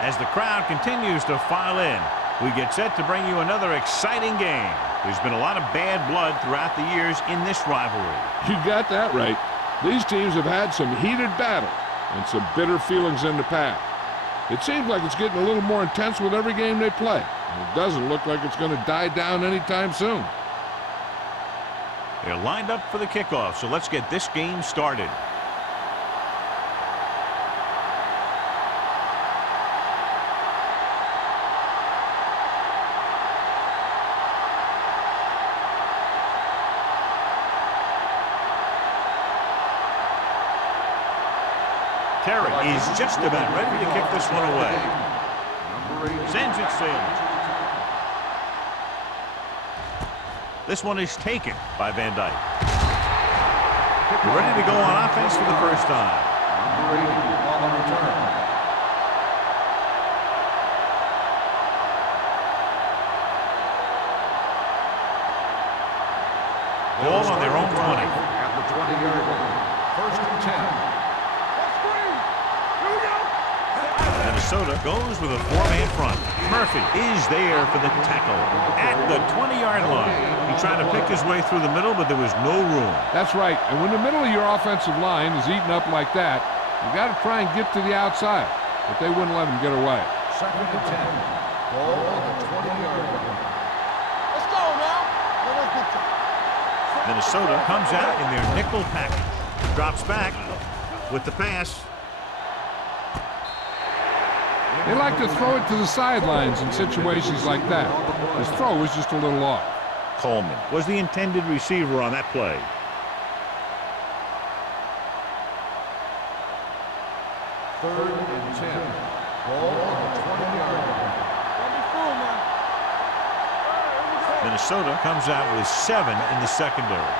As the crowd continues to file in, we get set to bring you another exciting game. There's been a lot of bad blood throughout the years in this rivalry. You got that right. These teams have had some heated battles and some bitter feelings in the past. It seems like it's getting a little more intense with every game they play. And it doesn't look like it's going to die down anytime soon. They're lined up for the kickoff, so let's get this game started. Terry is just about ready to kick this one away. Sends it sailing. This one is taken by Van Dyke. We're ready to go on offense for the first time. On the return. Ball on their own 20. At the 20-yard line. First and 10. Minnesota goes with a four-man front. Murphy is there for the tackle at the 20-yard line. He tried to pick his way through the middle, but there was no room. That's right. And when the middle of your offensive line is eaten up like that, you got to try and get to the outside. But they wouldn't let him get away. Second and 10. Ball on the 20-yard line. Let's go now. Minnesota comes out in their nickel package. Drops back with the pass. They like to throw it to the sidelines in situations like that. His throw was just a little off. Coleman was the intended receiver on that play. Third and 10. Ball on the 20-yard line. Minnesota comes out with 7 in the secondary.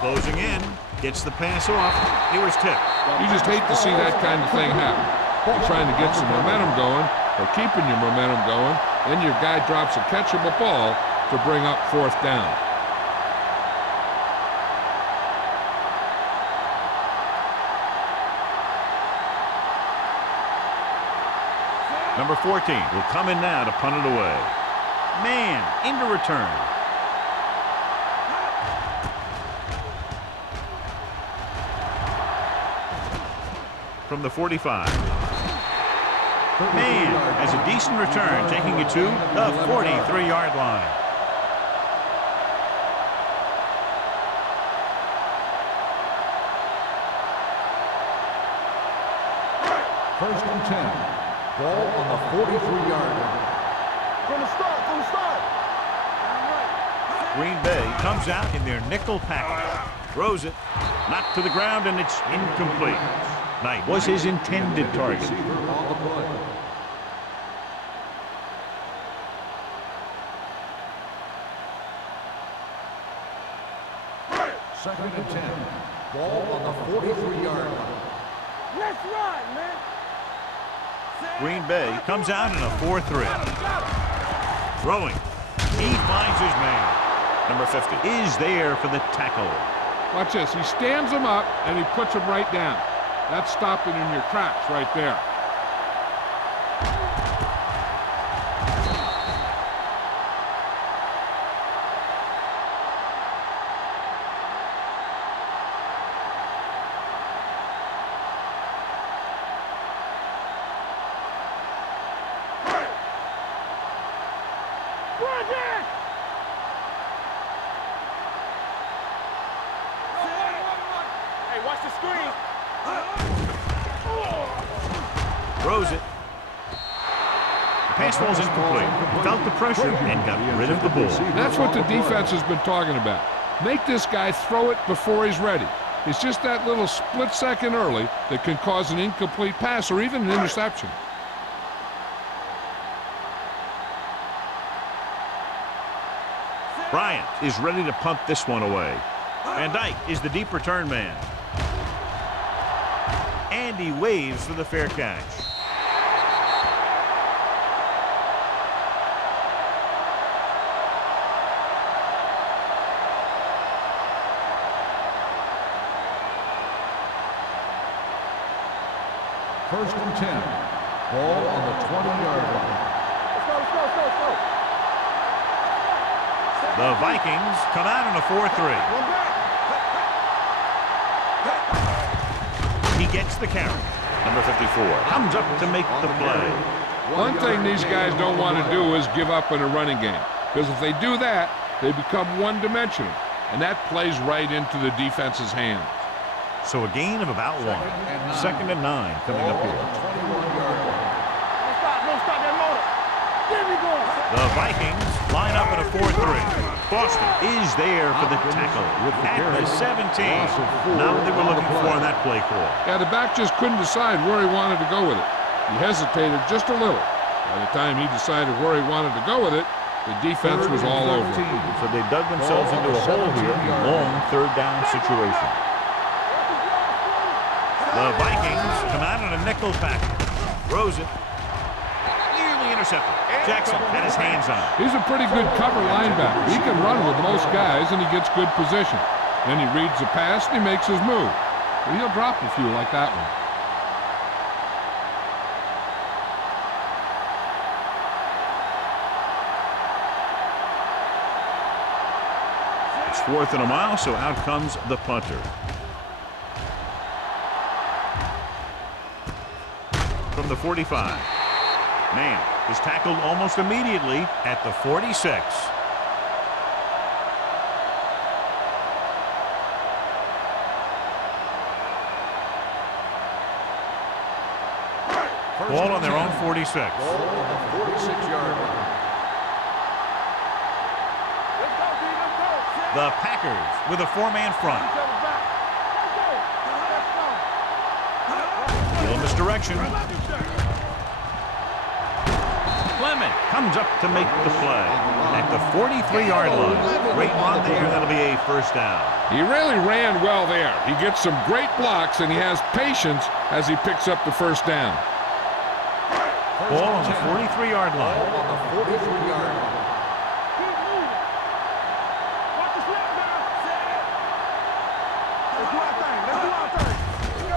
Closing in. Gets the pass off. Here's tip. You just hate to see that kind of thing happen. You're trying to get some momentum going, or keeping your momentum going, then your guy drops a catchable ball to bring up fourth down. Number 14 will come in now to punt it away. Man into return. From the 45. Man has a decent return, taking it to the 43-yard line. First and 10. Ball on the 43-yard line. From the start. Green Bay comes out in their nickel package. Throws it. Knocked to the ground, and it's incomplete. Knight was his intended target. Second and 10. Ball on the 43-yard line. Let's run, man. Green Bay comes out in a 4-3. Throwing. He finds his man. Number 50 is there for the tackle. Watch this. He stands him up, and he puts him right down. That's stopping in your tracks right there. Hey, watch the screen. Throws it. The pass falls incomplete. Felt the pressure and got rid of the ball. That's what the defense has been talking about. Make this guy throw it before he's ready. It's just that little split second early that can cause an incomplete pass or even an interception. Bryant is ready to punt this one away. Van Dyke is the deep return man. And he waves for the fair catch. First and 10. Ball on the 20-yard line. Let's go. The Vikings come out in a 4-3. One back. He gets the carry. Number 54 comes up to make the play. One thing these guys don't want to do is give up in a running game, because if they do that, they become one-dimensional, and that plays right into the defense's hands. So a gain of about 1. Second and 9 coming up here. Don't stop that motor. Get me going. The Vikings line up in a 4-3. Boston is there for the tackle at the 17. Not what they were looking for on that play call. Yeah, the back just couldn't decide where he wanted to go with it. He hesitated just a little. By the time he decided where he wanted to go with it, the defense was all over him. So they dug themselves into a hole here. Long third down situation. The Vikings come out in a nickel package. Throws it. Nearly intercepted. Jackson had his hands on it. He's a pretty good cover linebacker. He can run with most guys, and he gets good position. Then he reads the pass, and he makes his move. But he'll drop a few like that one. It's 4th and a mile, so out comes the punter. From the 45. Man is tackled almost immediately at the 46. Ball on their own 46. Ball on the 46-yard line. The Packers with a 4-man front. Little misdirection. Clement comes up to make the play at the 43-yard line. Great run there. That'll be a first down. He really ran well there. He gets some great blocks, and he has patience as he picks up the first down. Ball on the 43-yard line. Ball on the 43-yard line.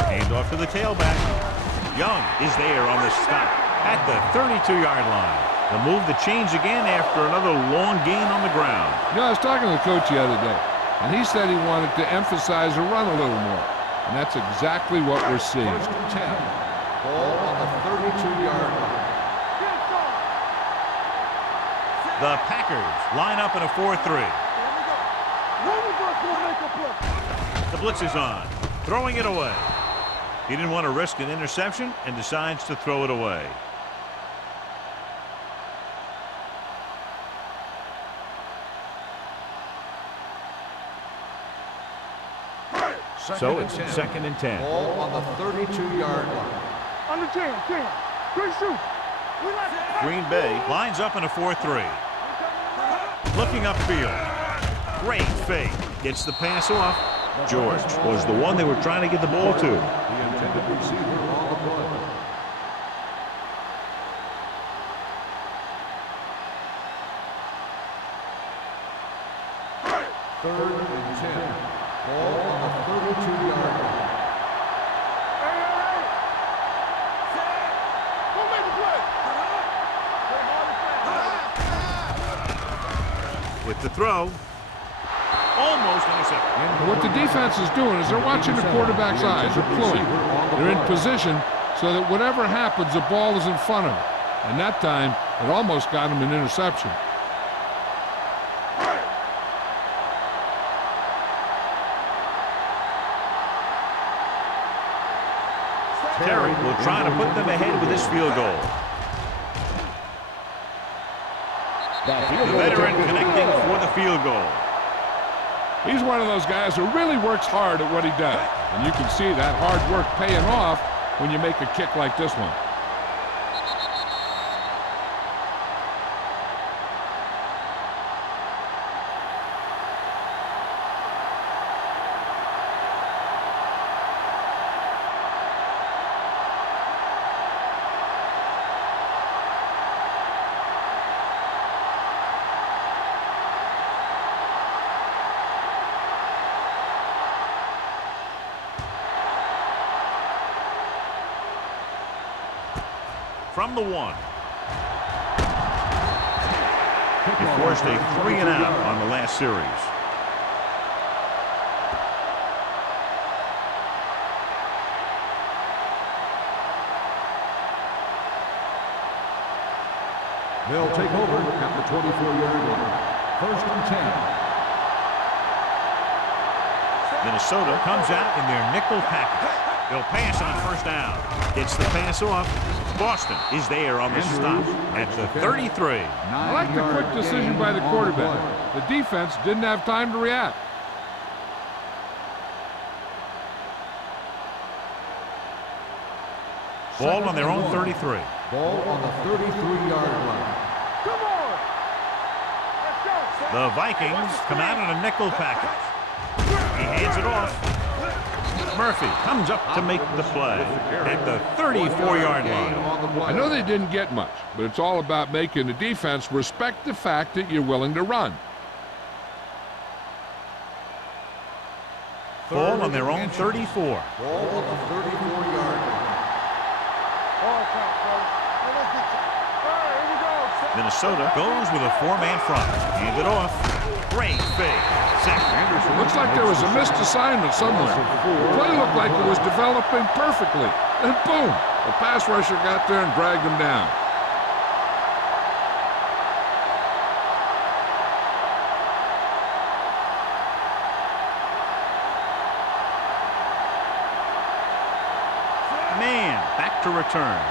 Hand off to the tailback. Young is there on the stop at the 32-yard line. The move to change again after another long gain on the ground. You know, I was talking to the coach the other day, and he said he wanted to emphasize the run a little more. And that's exactly what we're seeing. First and 10. Ball on the 32-yard line. The Packers line up in a 4-3. The blitz is on. Throwing it away. He didn't want to risk an interception and decides to throw it away. So it's 2nd and 10. Ball on the 32-yard line. Under 10. Great shoot. Green Bay lines up in a 4-3. Looking upfield. Great fake. Gets the pass off. George was the one they were trying to get the ball to. The intended receiver on the play. Third and 10. Ball on the 32-yard line. With the throw. Almost intercepted. What the defense is doing is they're watching the quarterback's eyes. They're pulling. They're in position so that whatever happens, the ball is in front of them. And that time, it almost got him an interception. Terry will try to put them ahead with this field goal. The veteran connecting for the field goal. He's one of those guys who really works hard at what he does. And you can see that hard work paying off when you make a kick like this one. from the 1. He forced a 3-and-out on the last series. They'll take over at the 24-yard line. 1st and 10. Minnesota comes out in their nickel package. They'll pass on 1st down. Gets the pass off. Boston is there on the stop at the 33. I like the quick decision by the quarterback. The defense didn't have time to react. Ball on their own 33. Ball on the 33-yard line. Come on. Let's go. The Vikings come out in a nickel package. He hands it off. Murphy comes up to make the play at the 34-yard line. I know they didn't get much, but it's all about making the defense respect the fact that you're willing to run. Ball on their own 34. Ball on the 34-yard line. All count, fellas. Let's get you. All right, here we go. Minnesota goes with a 4-man front. Hand it off. Great fake. Sack. Looks like there was a missed assignment somewhere. The play looked like it was developing perfectly. And boom, the pass rusher got there and dragged him down. Man, back to return.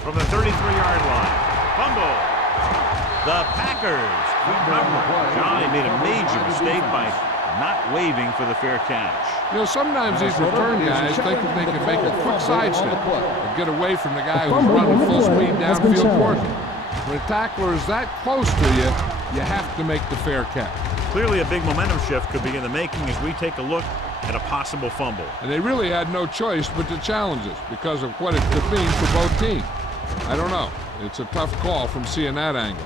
From the 33-yard line. Fumble. The Packers recover. Johnny made a major mistake by not waving for the fair catch. You know, sometimes these return guys think that they can make a quick sidestep and get away from the guy who's running full speed downfield toward them. When a tackler is that close to you, you have to make the fair catch. Clearly a big momentum shift could be in the making as we take a look at a possible fumble. And they really had no choice but to challenge us because of what it could mean for both teams. I don't know. It's a tough call from seeing that angle.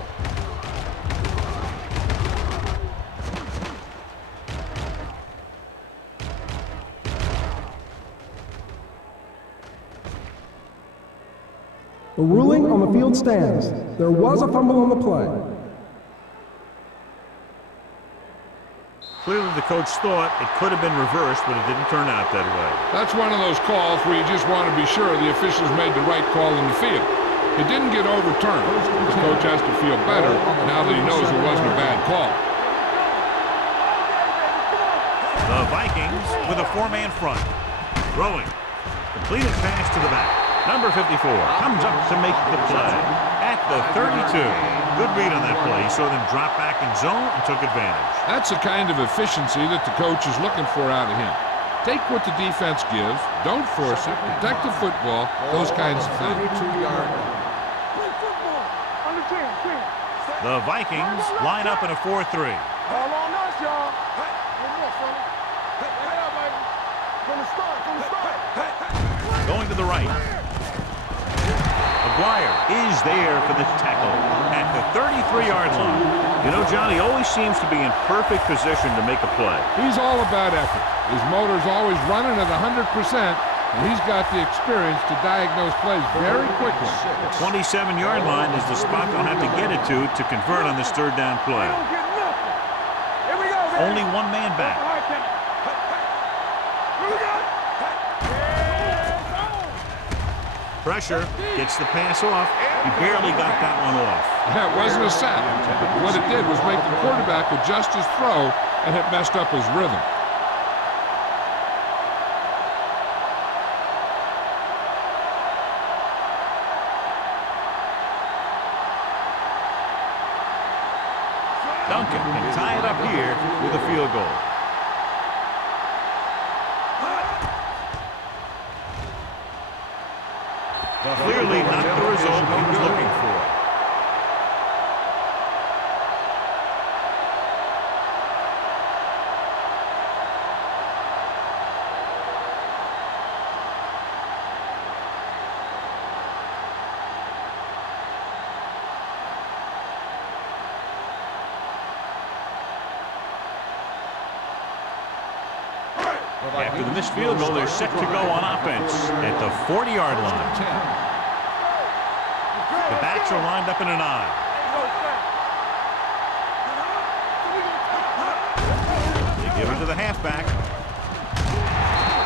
The ruling on the field stands. There was a fumble on the play. Clearly the coach thought it could have been reversed, but it didn't turn out that way. That's one of those calls where you just want to be sure the officials made the right call in the field. It didn't get overturned. The coach has to feel better now that he knows it wasn't a bad call. The Vikings with a 4-man front. Throwing. Completed pass to the back. Number 54 comes up to make the play at the 32. Good read on that play. He saw them drop back in zone and took advantage. That's the kind of efficiency that the coach is looking for out of him. Take what the defense gives, don't force it, protect the football, those kinds of things. 32-yard line. Play football. Under 10. The Vikings line up in a 4-3. All on us, y'all. One more, fella. Back it up, baby. From the start, from the start. Going to the right. McGuire is there for the tackle at the 33-yard line. You know, Johnny always seems to be in perfect position to make a play. He's all about effort. His motor's always running at 100%, and he's got the experience to diagnose plays very quickly. The 27-yard line is the spot they'll have to get it to convert on this 3rd down play. We don't get nothing. Here we go, baby. Only one man back. All right, count. Here we go. Pressure, gets the pass off. He barely got that one off. That wasn't a sack. What it did was make the quarterback adjust his throw, and it messed up his rhythm. Duncan can tie it up here with a field goal. Clearly not the result he was looking for. After the missed field goal, they're set to go on offense at the 40-yard line. The backs are lined up in an I. They give it to the halfback.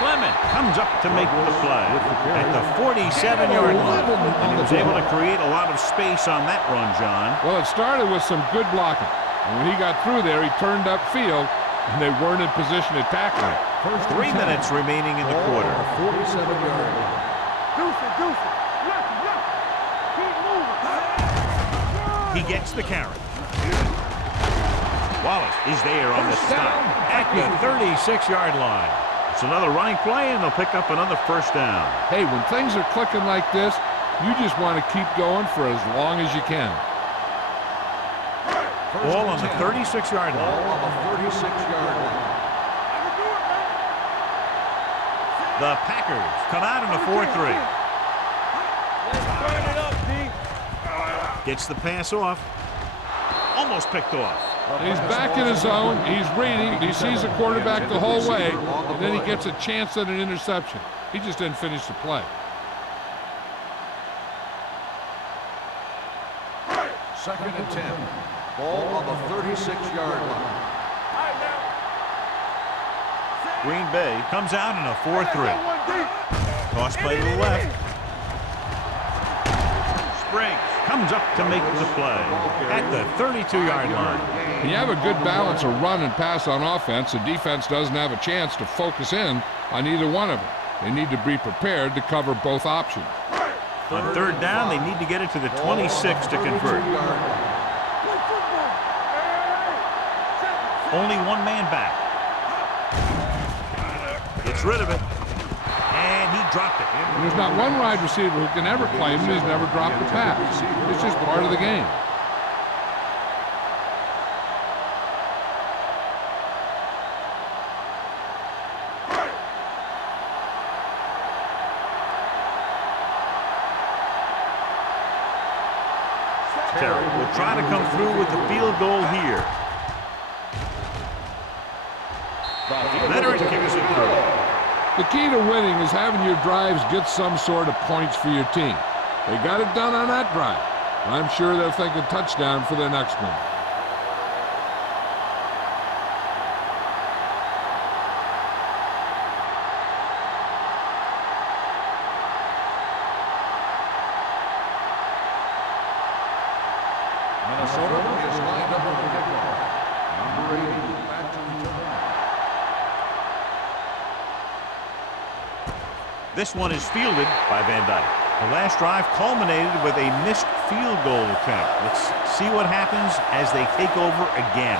Clement comes up to make the play at the 47-yard line. And he was able to create a lot of space on that run, John. Well, it started with some good blocking. And when he got through there, he turned upfield, and they weren't in position to tackle him. 3 minutes remaining in the quarter. 47-yard line. Deuce it. Left. Keep moving. He gets the carry. Wallace is there on the stop at the 36-yard line. It's another running play, and they'll pick up another first down. Hey, when things are clicking like this, you just want to keep going for as long as you can. Ball on the 36-yard line. Ball on the 36-yard line. The Packers come out in a 4-3. Turn it up, D. Gets the pass off. Almost picked off. He's back in his zone. He's reading. He sees the quarterback the whole way, and then he gets a chance at an interception. He just didn't finish the play. Second and 10. Ball on the 36-yard line. Green Bay comes out in a 4-3. Toss play to the left. Springs comes up to make the play at the 32-yard line. When you have a good balance of run and pass on offense, the defense doesn't have a chance to focus in on either one of them. They need to be prepared to cover both options. On third down, they need to get it to the 26 to convert. Only one man back. Gets rid of it. And he dropped it. And there's not one wide receiver who can ever claim he's never dropped a pass. It's just part of the game. Terry will try to come through with the field goal here. Leonard kicks it through. The key to winning is having your drives get some sort of points for your team. They got it done on that drive. I'm sure they'll think a touchdown for their next one. Minnesota is lined up on the kickoff. Number 80, back to return. This one is fielded by Van Dyke. The last drive culminated with a missed field goal attempt. Let's see what happens as they take over again.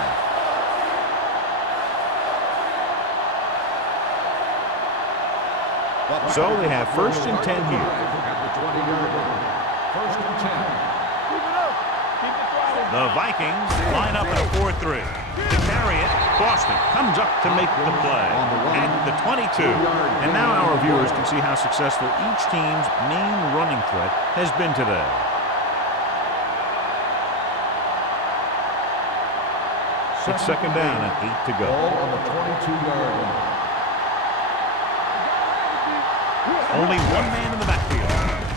So they have first and 10 here. At the 20-yard line. First and 10. The Vikings line up in a 4-3. To carry it, Boston comes up to make the play at the 22. And now our viewers can see how successful each team's main running threat has been today. It's second down and 8 to go. Ball on the 22-yard line. Only one man in the backfield.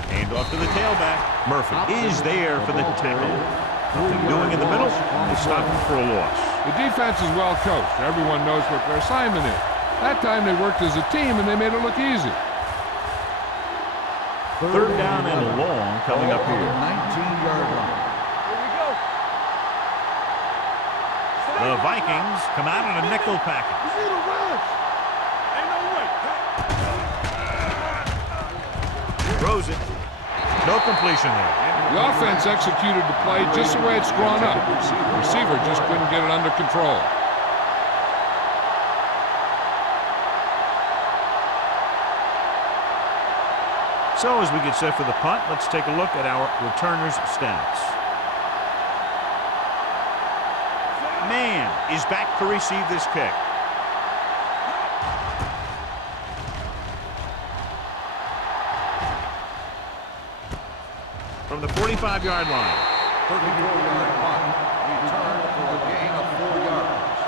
Hand off to the tailback. Murphy is there for the tackle. Nothing doing in the middle. They stop him for a loss. The defense is well coached. Everyone knows what their assignment is. That time they worked as a team and they made it look easy. Third down and long coming up Ball on here. the 19-yard line. The Vikings come out in a nickel package. Throws it. No completion there. The offense executed the play just the way it's drawn up. The receiver just couldn't get it under control. So as we get set for the punt, let's take a look at our returners' stats. Mann is back to receive this kick. From the 45-yard line. 34-yard punt. Return for a gain of 4 yards.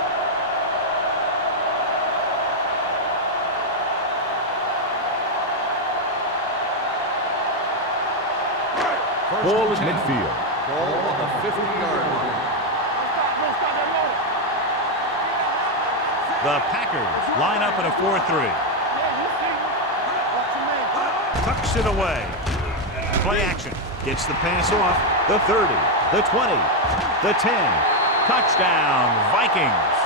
Ball is midfield. Ball on the 50-yard line. The Packers line up in a 4-3. Tucks it away. Play action. Gets the pass off. The 30, the 20, the 10. Touchdown, Vikings.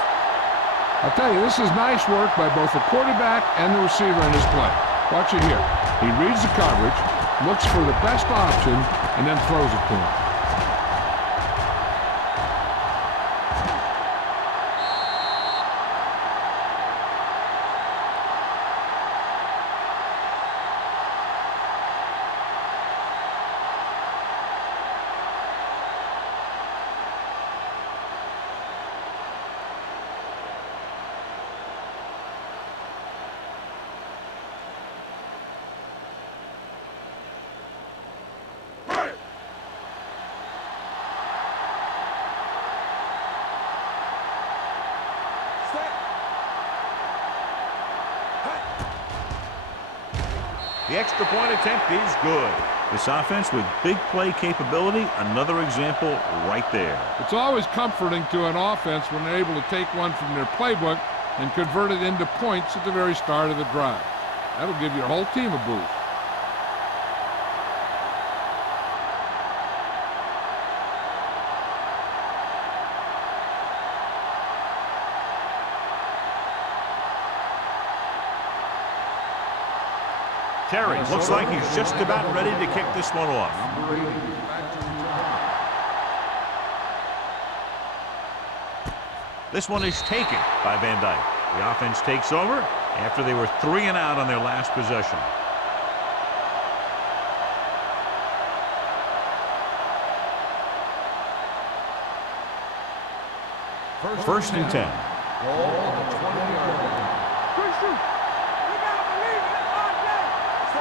I'll tell you, this is nice work by both the quarterback and the receiver in this play. Watch it here. He reads the coverage, looks for the best option, and then throws it to him. The extra point attempt is good. This offense with big play capability, another example right there. It's always comforting to an offense when they're able to take one from their playbook and convert it into points at the very start of the drive. That'll give your whole team a boost. Terry looks like he's just about ready to kick this one off. This one is taken by Van Dyke. The offense takes over after they were 3 and out on their last possession. First and 10. Ball on the 20-yard line.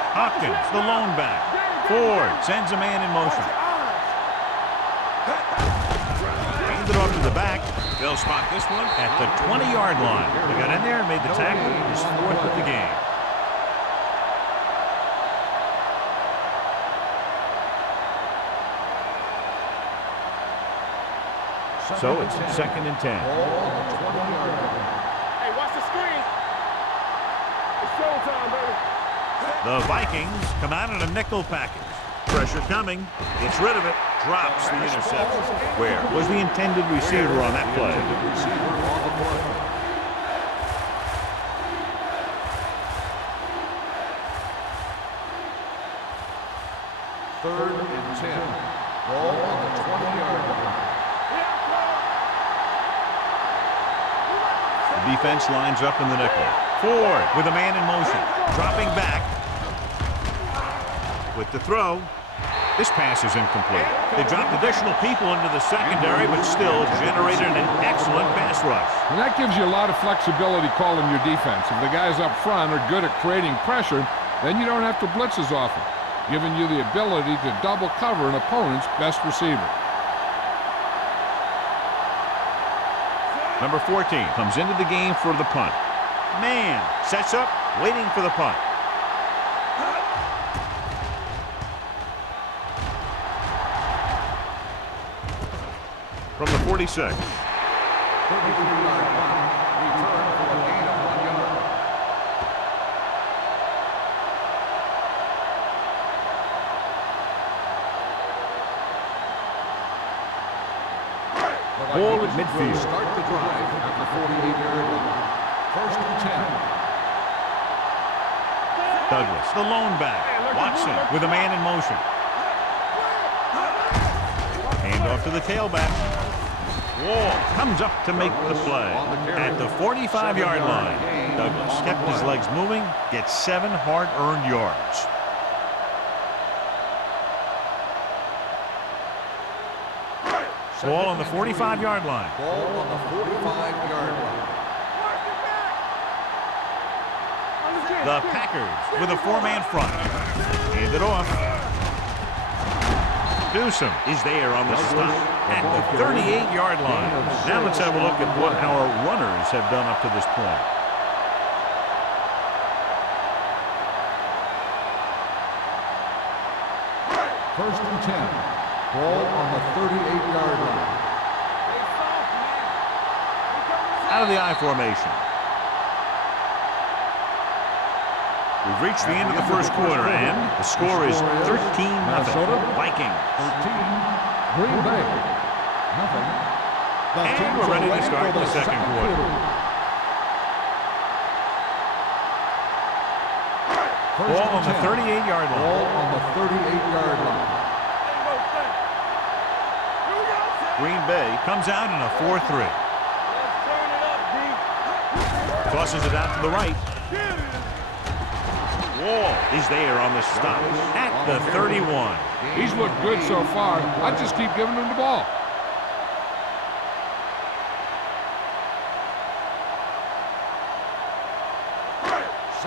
Hopkins, the lone back. Ford sends a man in motion. Handed off to the back. They'll spot this one at the 20-yard line. They got in there and made the tackle. His 4th of the game. So it's 2nd and 10. Ball on the 20-yard line. Hey, watch the screen. It's showtime, baby. The Vikings come out in a nickel package. Pressure coming. Gets rid of it. Drops the interception. Where was the intended receiver on that play? Receiver on the play. Third and 10. Ball on the 20-yard line. The defense lines up in the nickel. Ford with a man in motion. Dropping back. With the throw. This pass is incomplete. They dropped additional people into the secondary, but still generated an excellent pass rush. And that gives you a lot of flexibility calling your defense. If the guys up front are good at creating pressure, then you don't have to blitz as often, giving you the ability to double cover an opponent's best receiver. Number 14 comes into the game for the punt. Man sets up, waiting for the punt. From the 46. 33-yard punt. Return for a gain of 1 yard. Ball at midfield. Start the drive at the 48-yard line. First and 10. Douglas, the lone back. Watson with a man in motion. Hand off to the tailback. Wall comes up to make the play. At the 45-yard line, Douglas kept his legs moving, gets 7 hard-earned yards. Ball on the 45-yard line. Ball on the 45-yard line. The Packers with a 4-man front. Hand it off. Newsom is there on the stop at the 38-yard line. Now let's have a look at what our runners have done up to this point. First and 10. Ball on the 38-yard line. Out of the I formation. We've reached the end of the first quarter, and the score is 13-0. Vikings. 13. Green Bay. Nothing. And we're ready to start the second quarter. Ball on the 38-yard line. Ball on the 38-yard line. Green Bay comes out in a 4-3. Tosses it out to the right. Wall is there on the stop at the 31. He's looked good so far. I just keep giving him the ball.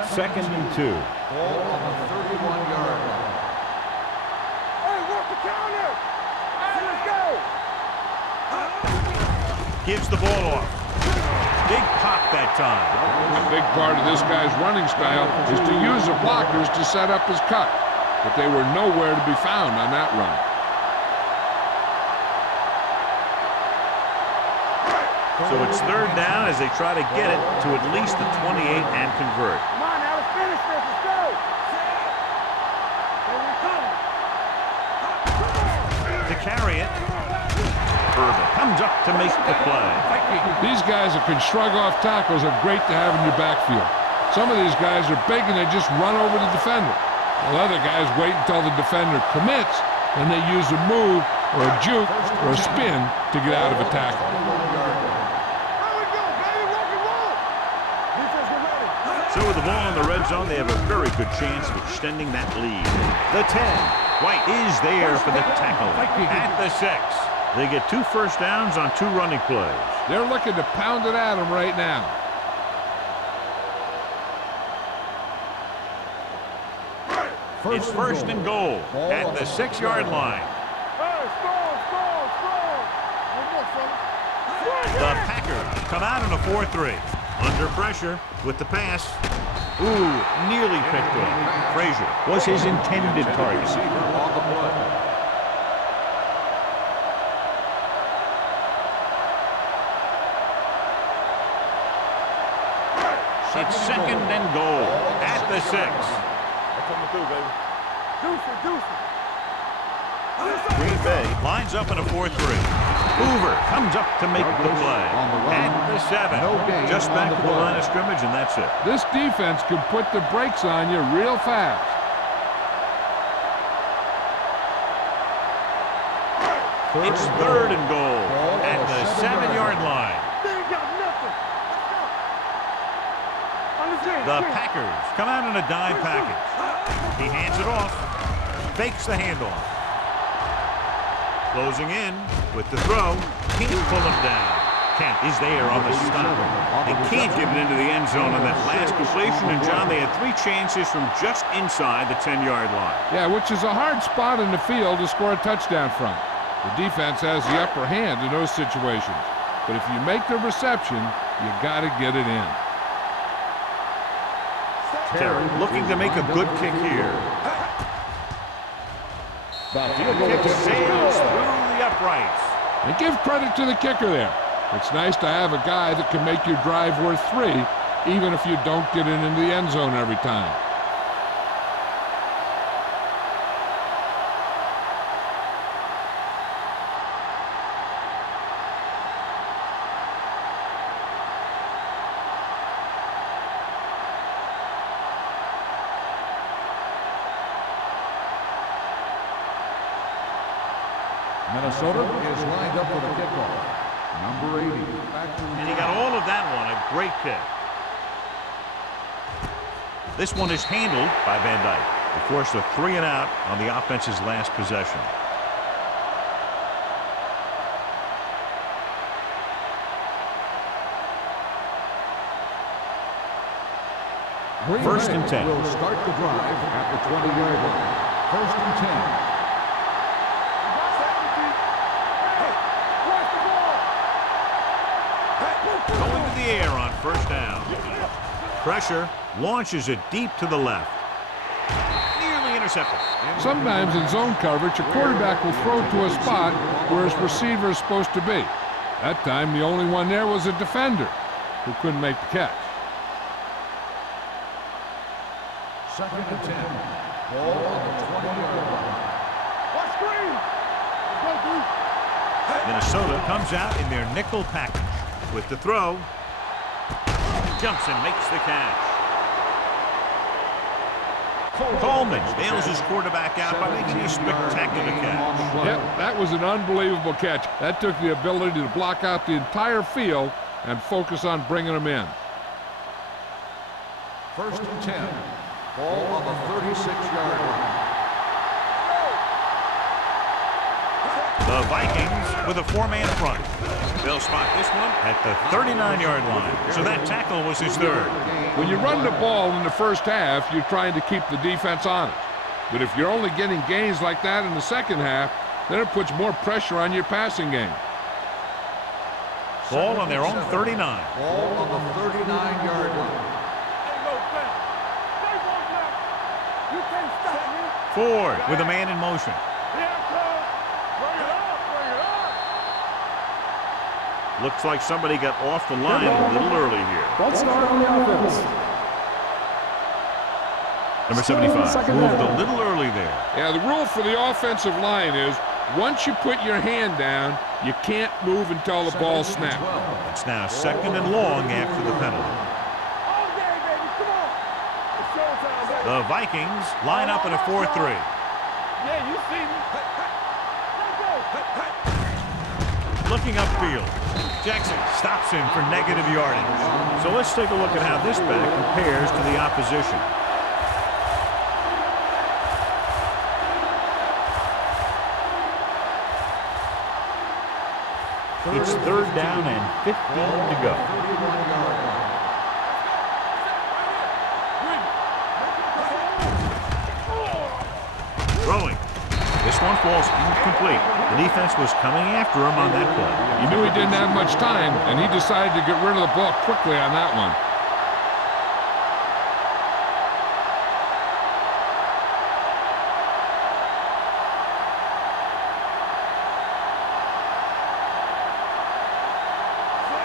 Second and 2. Ball on the 31-yard line. Hey, work the counter! Hey, let's go! Gives the ball off. Big pop that time. A big part of this guy's running style is to use the blockers to set up his cut, but they were nowhere to be found on that run. So it's third down as they try to get it to at least the 28 and convert. Come on now, let's finish this. Let's go! Here we come. To carry it, Urban comes up to make the play. These guys that can shrug off tackles are great to have in your backfield. Some of these guys are big and they just run over the defender. While other guys wait until the defender commits and they use a move or a juke or a spin to get out of a tackle. So with the ball in the red zone, they have a very good chance of extending that lead. The 10. White is there for the tackle at the 6. They get 2 first downs on 2 running plays. They're looking to pound it at him right now. It's first and goal at the 6-yard line. Hey, strong. One more, fella. The Packers come out in a 4-3. Under pressure with the pass. Ooh, nearly picked off. Frazier was his intended target. On the play. It's second and goal at the 6. Coming through, baby. Deuce it. Green Bay lines up in a 4-3. Hoover comes up to make the play at the 7. Just back to the line of scrimmage, and that's it. This defense can put the brakes on you real fast. It's third and goal at the 7-yard line. They ain't got nothing. The Packers come out in a dime package. He hands it off. Fakes the handoff. Closing in with the throw. Can't pull him down. Kent is there on the stop. They can't get it into the end zone on that last completion. And, John, they had 3 chances from just inside the 10-yard line. Yeah, which is a hard spot in the field to score a touchdown from. The defense has the upper hand in those situations. But if you make the reception, you got to get it in. Terry looking to make a good kick here. The kick sails through the uprights. And give credit to the kicker there. It's nice to have a guy that can make your drive worth 3, even if you don't get it into the end zone every time. Minnesota is lined up for the kickoff. Number 80. And he got all of that one. A great kick. This one is handled by Van Dyke. They forced a 3 and out on the offense's last possession. First and 10. Will start the drive at the 20-yard line. First and 10. Going to the air on first down. Pressure launches it deep to the left. Nearly seconds. Sometimes in zone coverage, a quarterback will throw to a spot where his receiver is supposed to be. That time, the only one there was a defender who couldn't make the catch. 2nd and 10. Ball on the 20-yard line. Watch screen. Let's go, dude. Minnesota comes out in their nickel package. With the throw, jumps and makes the catch. Coleman bails his quarterback out by making a spectacular catch. Yep, that was an unbelievable catch. That took the ability to block out the entire field and focus on bringing them in. 1st and 10. Ball on the 36-yard line. The Vikings with a 4-man front. They'll spot this one at the 39-yard line. So that tackle was his third. When you run the ball in the first half, you're trying to keep the defense honest. But if you're only getting gains like that in the second half, then it puts more pressure on your passing game. Ball on their own 39. Ball on the 39-yard line. You can't stop me. Ford with a man in motion. Here it comes. Bring it up, bring it up. Looks like somebody got off the line a little early here. False start on the offense. Number Still in 75 second moved down. a little early there. Yeah, the rule for the offensive line is once you put your hand down, you can't move until the ball snaps. It's now 2nd and long after the penalty. All day, baby. Come on. It's showtime, baby. The Vikings line up in a 4-3. Yeah, you see me. Let's go. Looking upfield. Jackson stops him for negative yardage. So let's take a look at how this back compares to the opposition. It's 3rd down and 15 to go. Throwing. This one falls incomplete. The defense was coming after him on that play. You knew he didn't have much time, and he decided to get rid of the ball quickly on that one.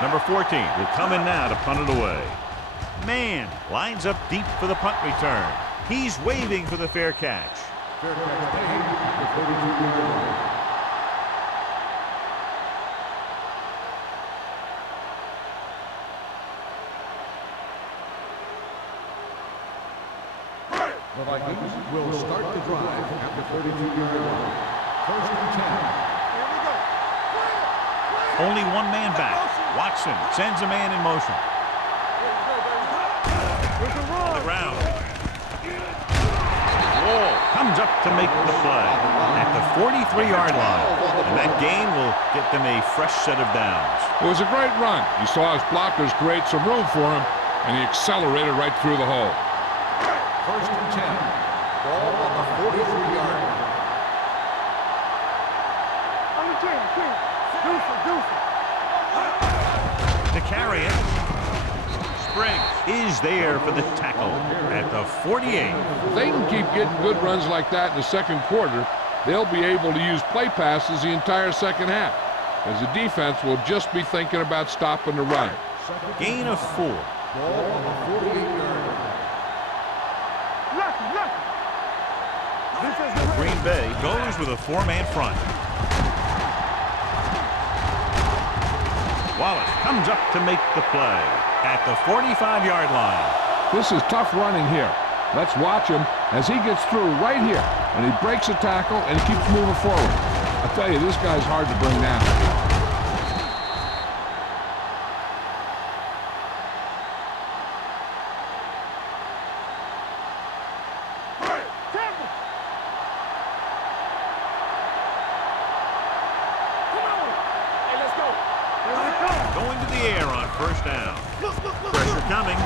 Number 14 will come in now to punt it away. Man lines up deep for the punt return. He's waving for the fair catch. Fair catch made at the 32-yard line. The Vikings will start the drive at the 32-yard line. 1st and 10. Here we go. Only one man back. Watson sends a man in motion. With the On the run. ground. Wall comes up to make the play at the 43-yard line. And that gain will get them a fresh set of downs. It was a great run. He saw his blockers create some room for him, and he accelerated right through the hole. 1st and 10. Ball on the 43-yard line. On the team. Deuce. To carry it. Springs is there for the tackle at the 48. If they can keep getting good runs like that in the second quarter, they'll be able to use play passes the entire second half, as the defense will just be thinking about stopping the run. Gain of 4. Ball on the 48-yard line. Lucky. Green Bay goes with a 4-man front. Wallace comes up to make the play at the 45-yard line. This is tough running here. Let's watch him as he gets through right here, and he breaks a tackle and keeps moving forward. I tell you, this guy's hard to bring down. Going to the air on 1st down. Pressure coming.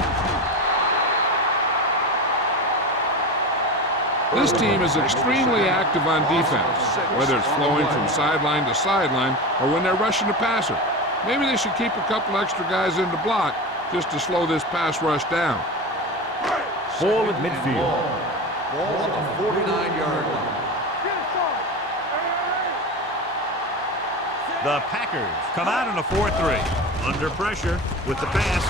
This team is extremely active on defense, whether it's flowing from sideline to sideline or when they're rushing the passer. Maybe they should keep a couple extra guys in the block just to slow this pass rush down. Ball at midfield. Ball on the 49-yard line. Get it, Sean. The Packers come out in a 4-3. Under pressure with the pass.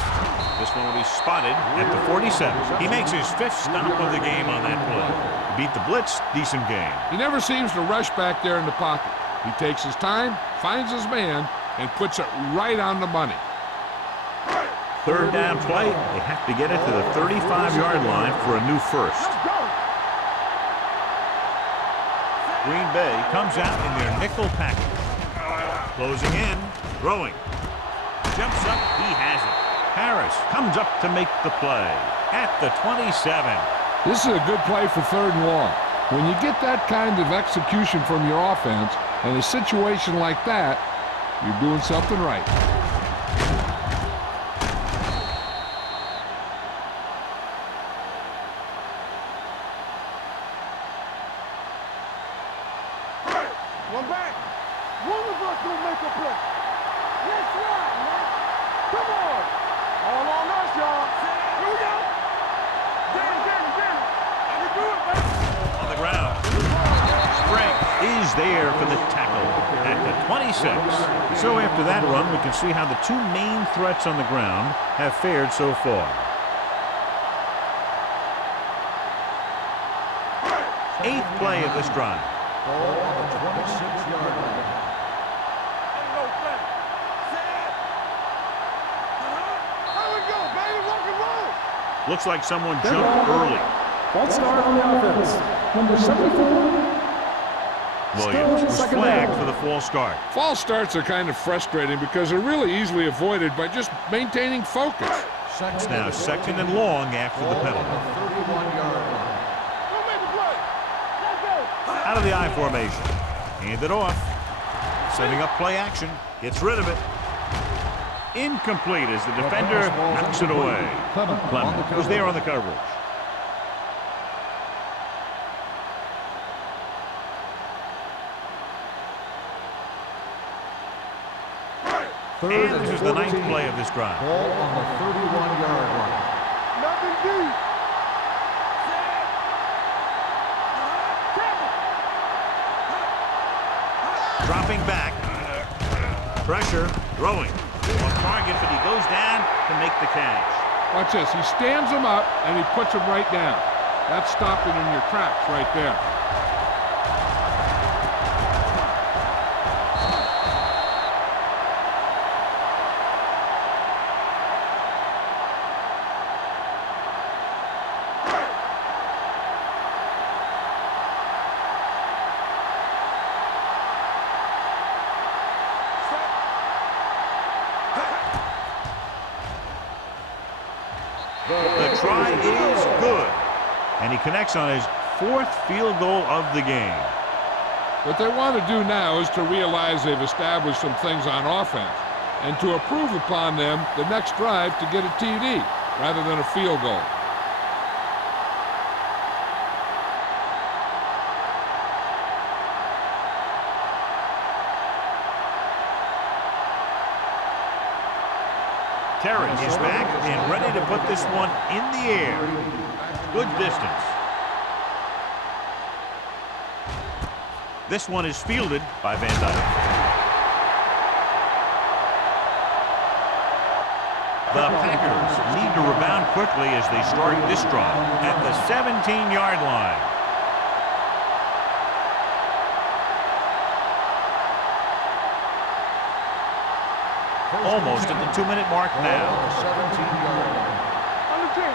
This one will be spotted at the 47. He makes his 5th stop of the game on that play. Beat the blitz, decent game. He never seems to rush back there in the pocket. He takes his time, finds his man, and puts it right on the money. 3rd down play. They have to get it to the 35-yard line for a new first. Let's go. Green Bay comes out in their nickel package. Closing in, throwing. Jumps up, he has it. Harris comes up to make the play at the 27. This is a good play for 3rd and long. When you get that kind of execution from your offense in a situation like that, you're doing something right. One back. One of us will make a play. Let's ride, man. Come on. All on us, y'all. Here we go. Get it. I can do it, man. On the ground. Frank is there for the tackle at the 26. So after that run, we can see how the 2 main threats on the ground have fared so far. 8th play of this drive. Ball on the 26-yard line. Ain't no thing. Set. Here we go, baby. Rock and roll. Looks like someone jumped early. False start on the offense. Number 74. Williams was Second flagged down. for the false start. False starts are kind of frustrating because they're really easily avoided by just maintaining focus. It's now 2nd and long after the penalty. 31-yard line. Who made the play? Let's go. Out of the I formation. Hand it off. Setting up play action. Gets rid of it. Incomplete as the defender knocks it away. Clement was there on the coverage. And this is the 9th play of this drive. Ball on the 31-yard line. Nothing deep. Set. Tackle. Dropping back. Pressure. Throwing. On target, but he goes down to make the catch. Watch this. He stands him up, and he puts him right down. That's stopping in your tracks right there. The try is good. And he connects on his 4th field goal of the game. What they want to do now is to realize they've established some things on offense and to improve upon them the next drive to get a TD rather than a field goal. Terry is back and ready to put this one in the air. Good distance. This one is fielded by Van Dyke. The Packers need to rebound quickly as they start this drive at the 17-yard line. Almost at the 2-minute mark now. On the 17-yard line. On the team.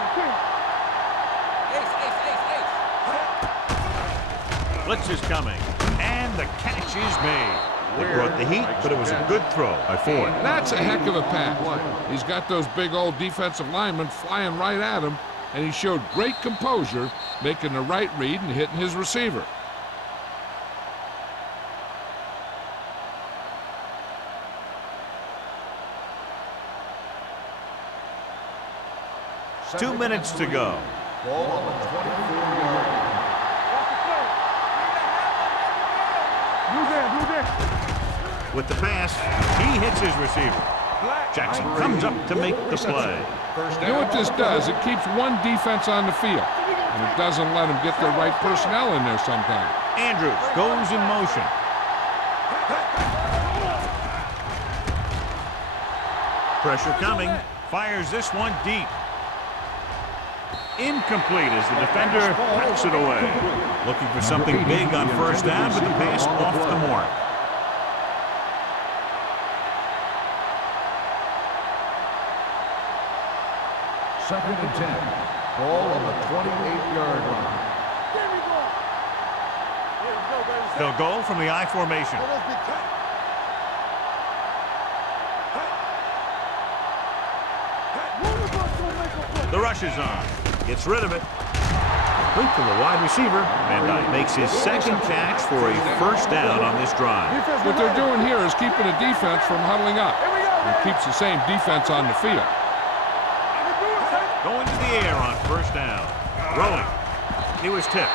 Blitz is coming, and the catch is made. They brought the heat, but it was a good throw by Ford. That's a heck of a pass. He's got those big old defensive linemen flying right at him, and he showed great composure, making the right read and hitting his receiver. Two minutes to go. Ball on the 24-yard line. Blue there. With the pass, he hits his receiver. Jackson comes up to make the play. You know what this does? It keeps one defense on the field, and it doesn't let them get the right personnel in there sometimes. Andrews goes in motion. Pressure coming. Fires this one deep. Incomplete as the defender knocks it away. Looking for something big on first down, but the pass off the mark. Second and 10. Ball on the 28-yard line. There we go. Here we go, baby. They'll go from the I formation. Let's get cut. One of us gonna make a play. The rush is on. Gets rid of it. Complete to the wide receiver. Van Dyke makes his second catch for a first down on this drive. Defense, What they're doing here is keeping the defense from huddling up. Here we go, It man. keeps the same defense on the field. Going to the air on first down. Throwing. He was tipped.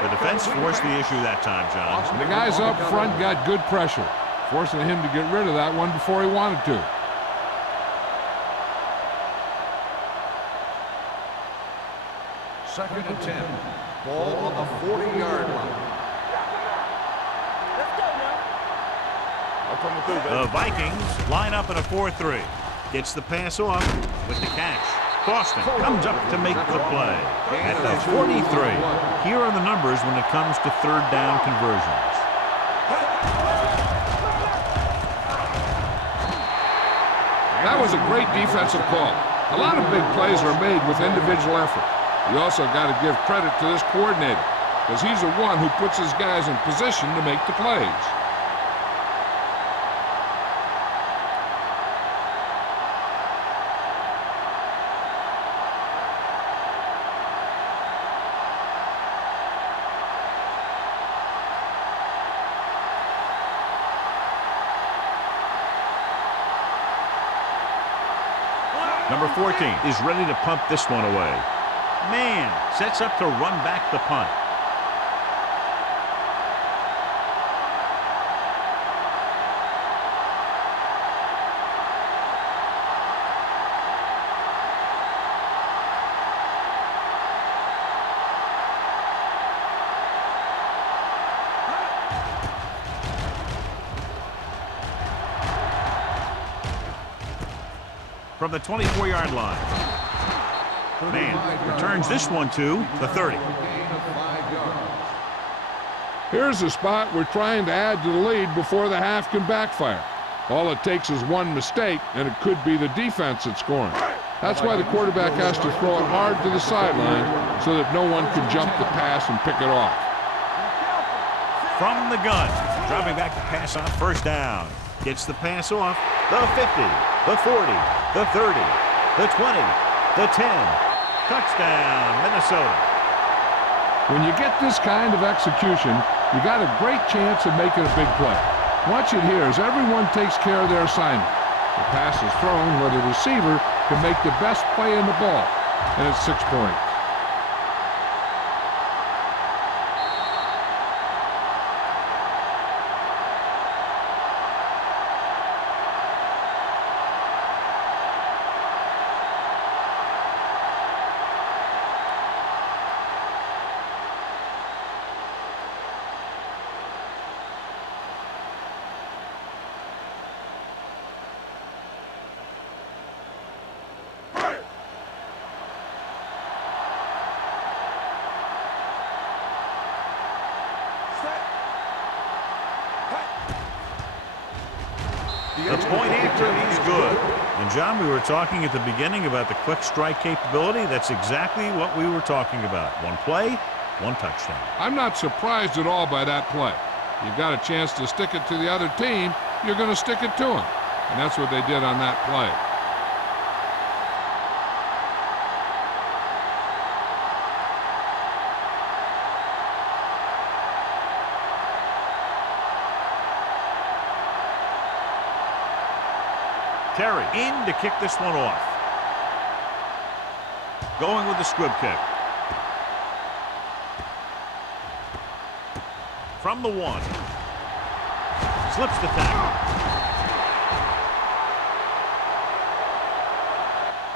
The defense forced the issue that time, John. And the guys up front got good pressure, forcing him to get rid of that one before he wanted to. Second and 10. Ball on the 40-yard line. Let's go, man. I'm coming through, baby. The Vikings line up in a 4-3. Gets the pass off with the catch. Boston comes up to make the play. At the 43. Here are the numbers when it comes to third down conversions. That was a great defensive call. A lot of big plays are made with individual effort. You also got to give credit to this coordinator, because he's the one who puts his guys in position to make the plays. Number 14 is ready to pump this one away. Man sets up to run back the punt. From the 24-yard line. Man returns this one to the 30. Here's a spot we're trying to add to the lead before the half can backfire. All it takes is one mistake, and it could be the defense that's scoring. That's why the quarterback has to throw it hard to the sideline so that no one can jump the pass and pick it off. From the gun, dropping back to pass on first down. Gets the pass off. The 50, the 40, the 30, the 20, the 10. Touchdown, Minnesota. When you get this kind of execution, you got a great chance of making a big play. Watch it here as everyone takes care of their assignment. The pass is thrown where the receiver can make the best play in the ball, and it's 6 points. The point after is good. And John, we were talking at the beginning about the quick strike capability. That's exactly what we were talking about. One play, one touchdown. I'm not surprised at all by that play. You've got a chance to stick it to the other team, you're going to stick it to them. And that's what they did on that play. Terry in to kick this one off. Going with the squib kick. From the 1. Slips the tackle.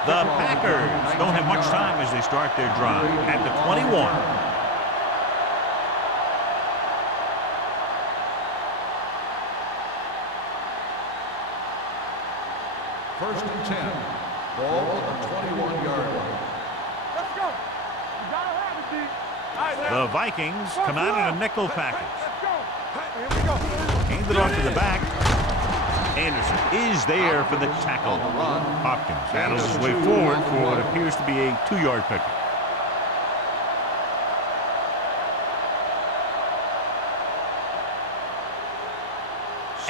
The Packers don't have much time as they start their drive at the 21. First and 10. Ball at the 21-yard line. Let's go. You gotta have it, D. All right, now. The Vikings come out in a nickel package. Let's go. Here we go. Hand it off to the back. Anderson is there for the tackle. Hopkins battles his way forward for what appears to be a 2-yard pickup.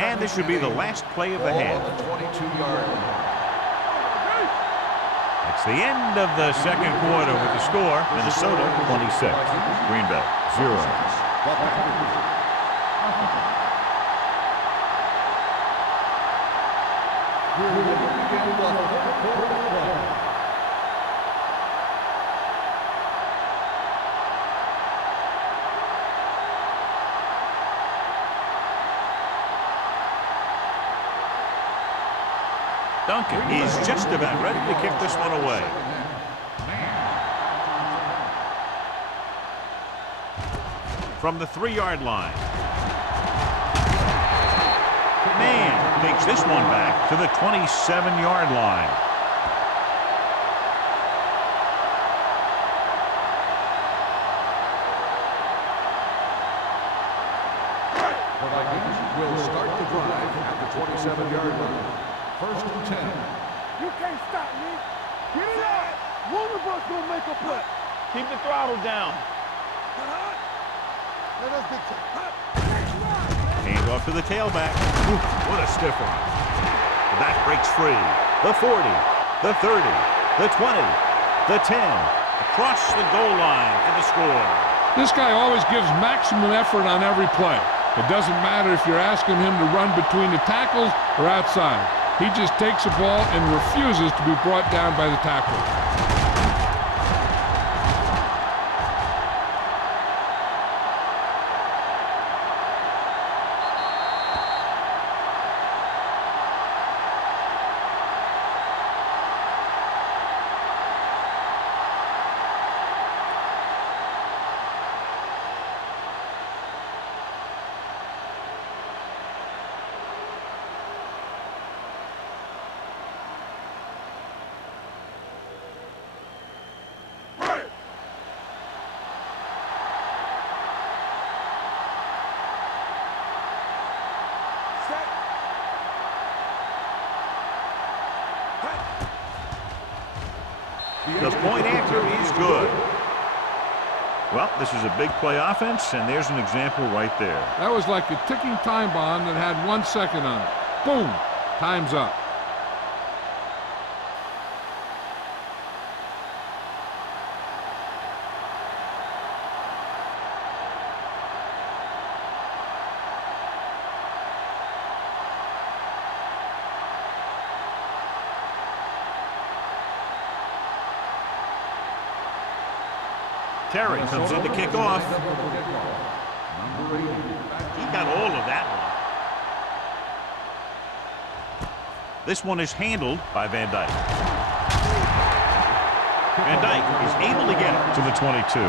And this should be the last play of the half. That's the end of the second quarter with the score, Minnesota 26, Green Bay 0. Duncan is just about ready to kick this one away. From the 3-yard line. Man takes this one back to the 27-yard line. The Vikings will start the drive at the 27-yard line. First and 10. You can't stop me. Get it out. One of us gonna make a play. Keep the throttle down. Let us get you. Hand off to the tailback. Ooh, what a stiff one. The back breaks free. The 40, the 30, the 20, the 10. Across the goal line for the score. This guy always gives maximum effort on every play. It doesn't matter if you're asking him to run between the tackles or outside. He just takes the ball and refuses to be brought down by the tackle. The point after is good. Well, this is a big play offense, and there's an example right there. That was like a ticking time bomb that had 1 second on it. Boom! Time's up. Terry comes in to kick off. He got all of that one. This one is handled by Van Dyke. Van Dyke is able to get it to the 22.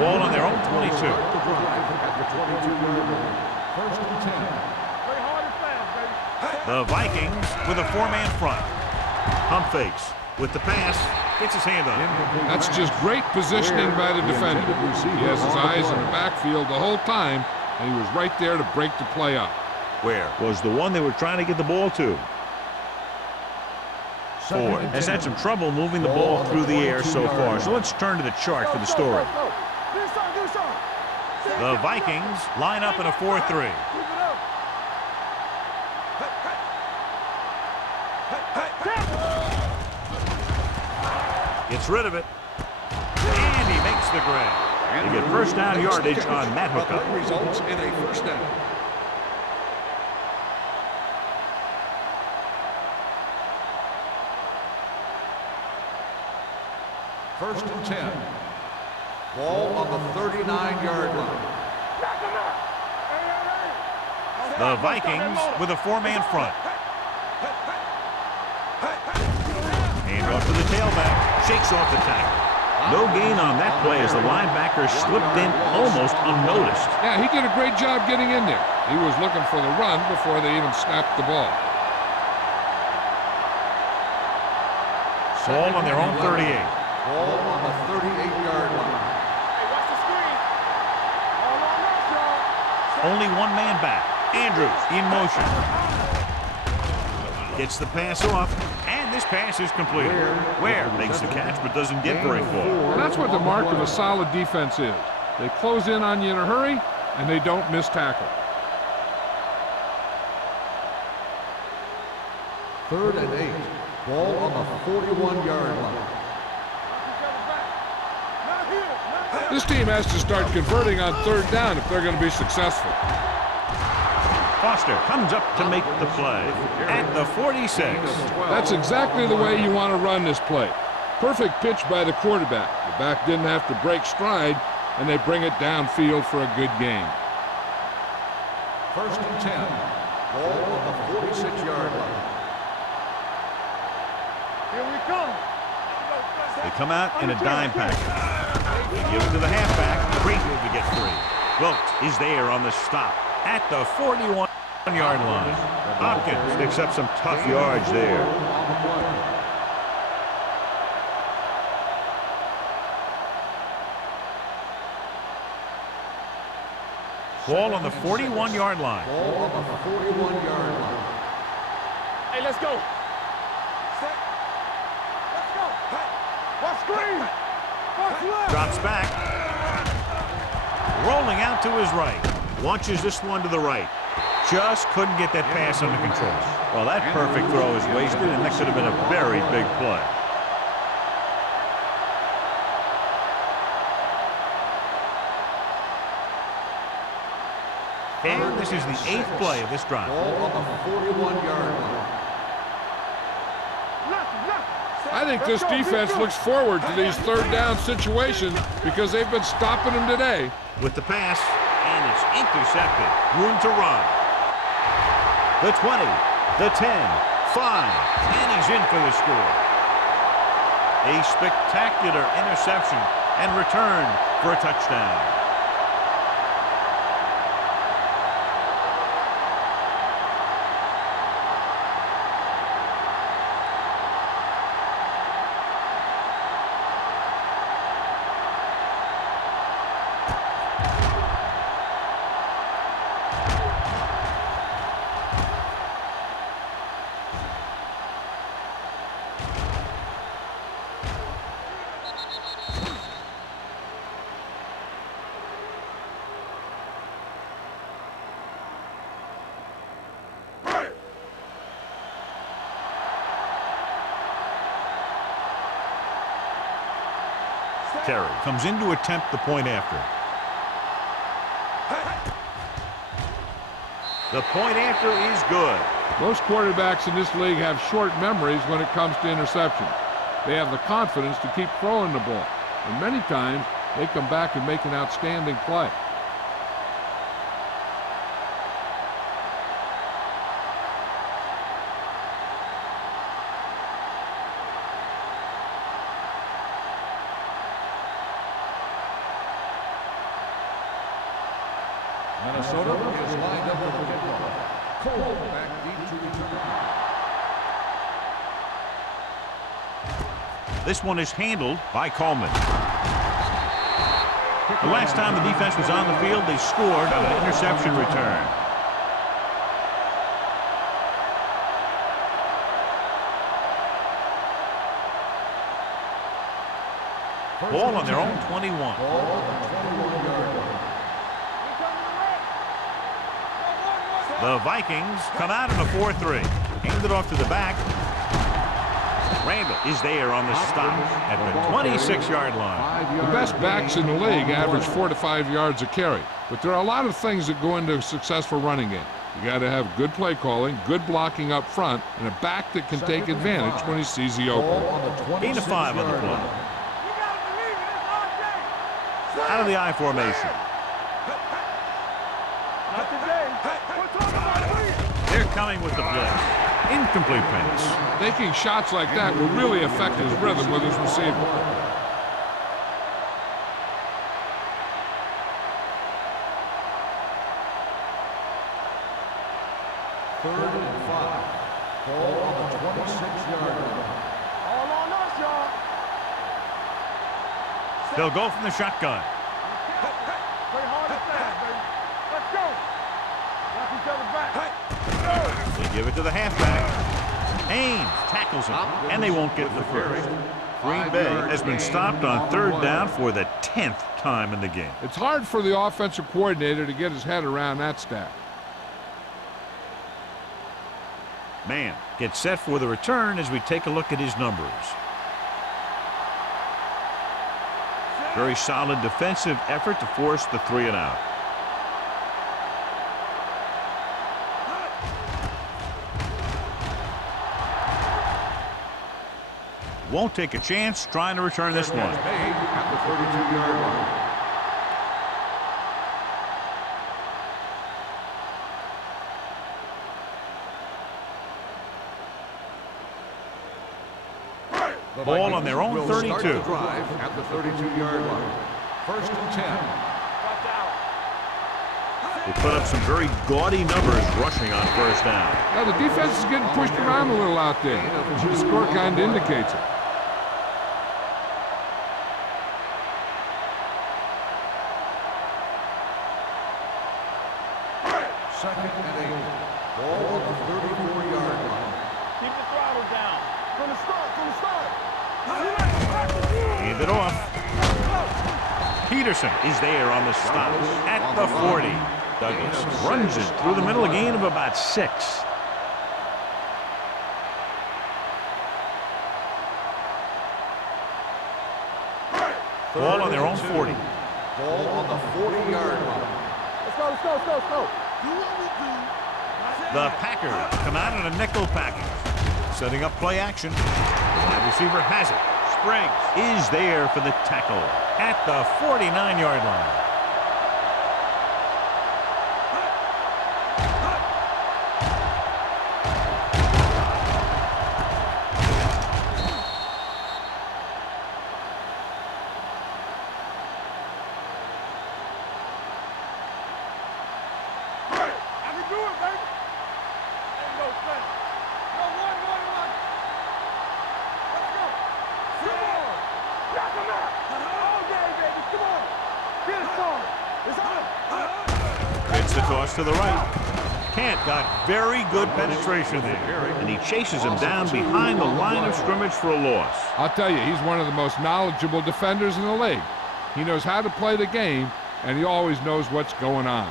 Ball on their own 22. First and 10. Play hard and fast, baby. The Vikings with a 4-man front. Pump fakes with the pass. Gets his hand on it. That's just great positioning by the defender. He has his eyes in the backfield the whole time, and he was right there to break the play up. Where was the one they were trying to get the ball to? Ford has had some trouble moving the ball through the air so far. So let's turn to the chart for the story. The Vikings line up in a 4-3. Gets rid of it. And he makes the grab. They get first down yardage on that hookup. Results in a first down. First and 10. Ball on the 39-yard line. The Vikings with a four-man front. And off to the tailback. Shakes off the tackle. No gain on that play as the linebacker slipped in almost unnoticed. Yeah, he did a great job getting in there. He was looking for the run before they even snapped the ball. Ball on their own 38. Ball on the 38-yard line. Hey, watch the screen. All on us, y'all. Only one man back. Andrews in motion. Gets the pass off, and this pass is completed. Ware makes the catch but doesn't get very far. And that's what the mark of a solid defense is. They close in on you in a hurry, and they don't miss tackle. 3rd and 8. Ball on the 41-yard line. This team has to start converting on 3rd down if they're going to be successful. Foster comes up to make the play at the 46. That's exactly the way you want to run this play. Perfect pitch by the quarterback. The back didn't have to break stride, and they bring it downfield for a good gain. 1st and 10. Ball on the 46-yard line. Here we come. They come out in a dime package. They give it to the halfback. Great to get free. Wilkes is there on the stop at the 41-yard line. Hopkins picks up some tough yards there. Ball on the 41-yard line. Ball on the 41-yard line. Hey, let's go. Set. Let's go. Watch screen. Watch left. Drops back. Rolling out to his right. Launches this one to the right. Just couldn't get that pass under control. Well, that perfect throw is wasted, and that could have been a very big play. And this is the 8th play of this drive. Ball on the 41-yard line. I think this defense looks forward to these 3rd down situations because they've been stopping them today. With the pass, and it's intercepted. Room to run. The 20, the 10, 5, and he's in for the score. A spectacular interception and return for a touchdown. Terry comes in to attempt the point after. The point after is good. Most quarterbacks in this league have short memories when it comes to interceptions. They have the confidence to keep throwing the ball, and many times they come back and make an outstanding play. Minnesota is lined up for the kickoff. Cole back deep to return. This one is handled by Coleman. The last time the defense was on the field, they scored on an interception return. Ball on their own 21. Ball on the 21-yard line. The Vikings come out in a 4-3. Handed off to the back. Randall is there on the stop at the 26-yard line. The best backs in the league average 4 to 5 yards a carry, but there are a lot of things that go into a successful running game. You got to have good play calling, good blocking up front, and a back that can take advantage when he sees the opening. 8 to 5 on the play. Out of the I formation. Not today. We're talking about wins. They're coming with the blitz. Incomplete pass. Making shots like that will really affect his rhythm with his receiver. Third and 5. Ball on the 26-yard line. All on us, y'all. They'll go from the shotgun. Play hard and fast, baby. Let's go. Knock each other back. They give it to the halfback. Ames tackles him, and they won't get the first. Green Bay has been stopped on third down for the 10th time in the game. It's hard for the offensive coordinator to get his head around that stat. Man gets set for the return as we take a look at his numbers. Very solid defensive effort to force the 3 and out. Won't take a chance trying to return this one. Made at the 32-yard line. Ball on their own 32. Start the drive at the 32-yard line. First and 10. They put up some very gaudy numbers rushing on first down. Now, the defense is getting pushed around a little out there. The score kind of indicates it. Second and 8. Ball on the 34-yard line. Keep the throttle down. From the start, from the start. Hand it off. Peterson is there on the stop at the 40. Douglas runs it through the middle, a gain of about 6. Ball on their own 40. Ball on the 40-yard line. Let's go, let's go, let's go, let's go. The Packers come out in a nickel package. Setting up play action. The wide receiver has it. Spriggs is there for the tackle at the 49-yard line. I can do it, baby. Ain't no thing. No, one. Let's go. Come on. Knock him out. All day, baby. Come on. Get it started. It's on. It's the toss to the right. Kent got very good penetration there, and he chases him down behind the line of scrimmage for a loss. I'll tell you, he's one of the most knowledgeable defenders in the league. He knows how to play the game, and he always knows what's going on.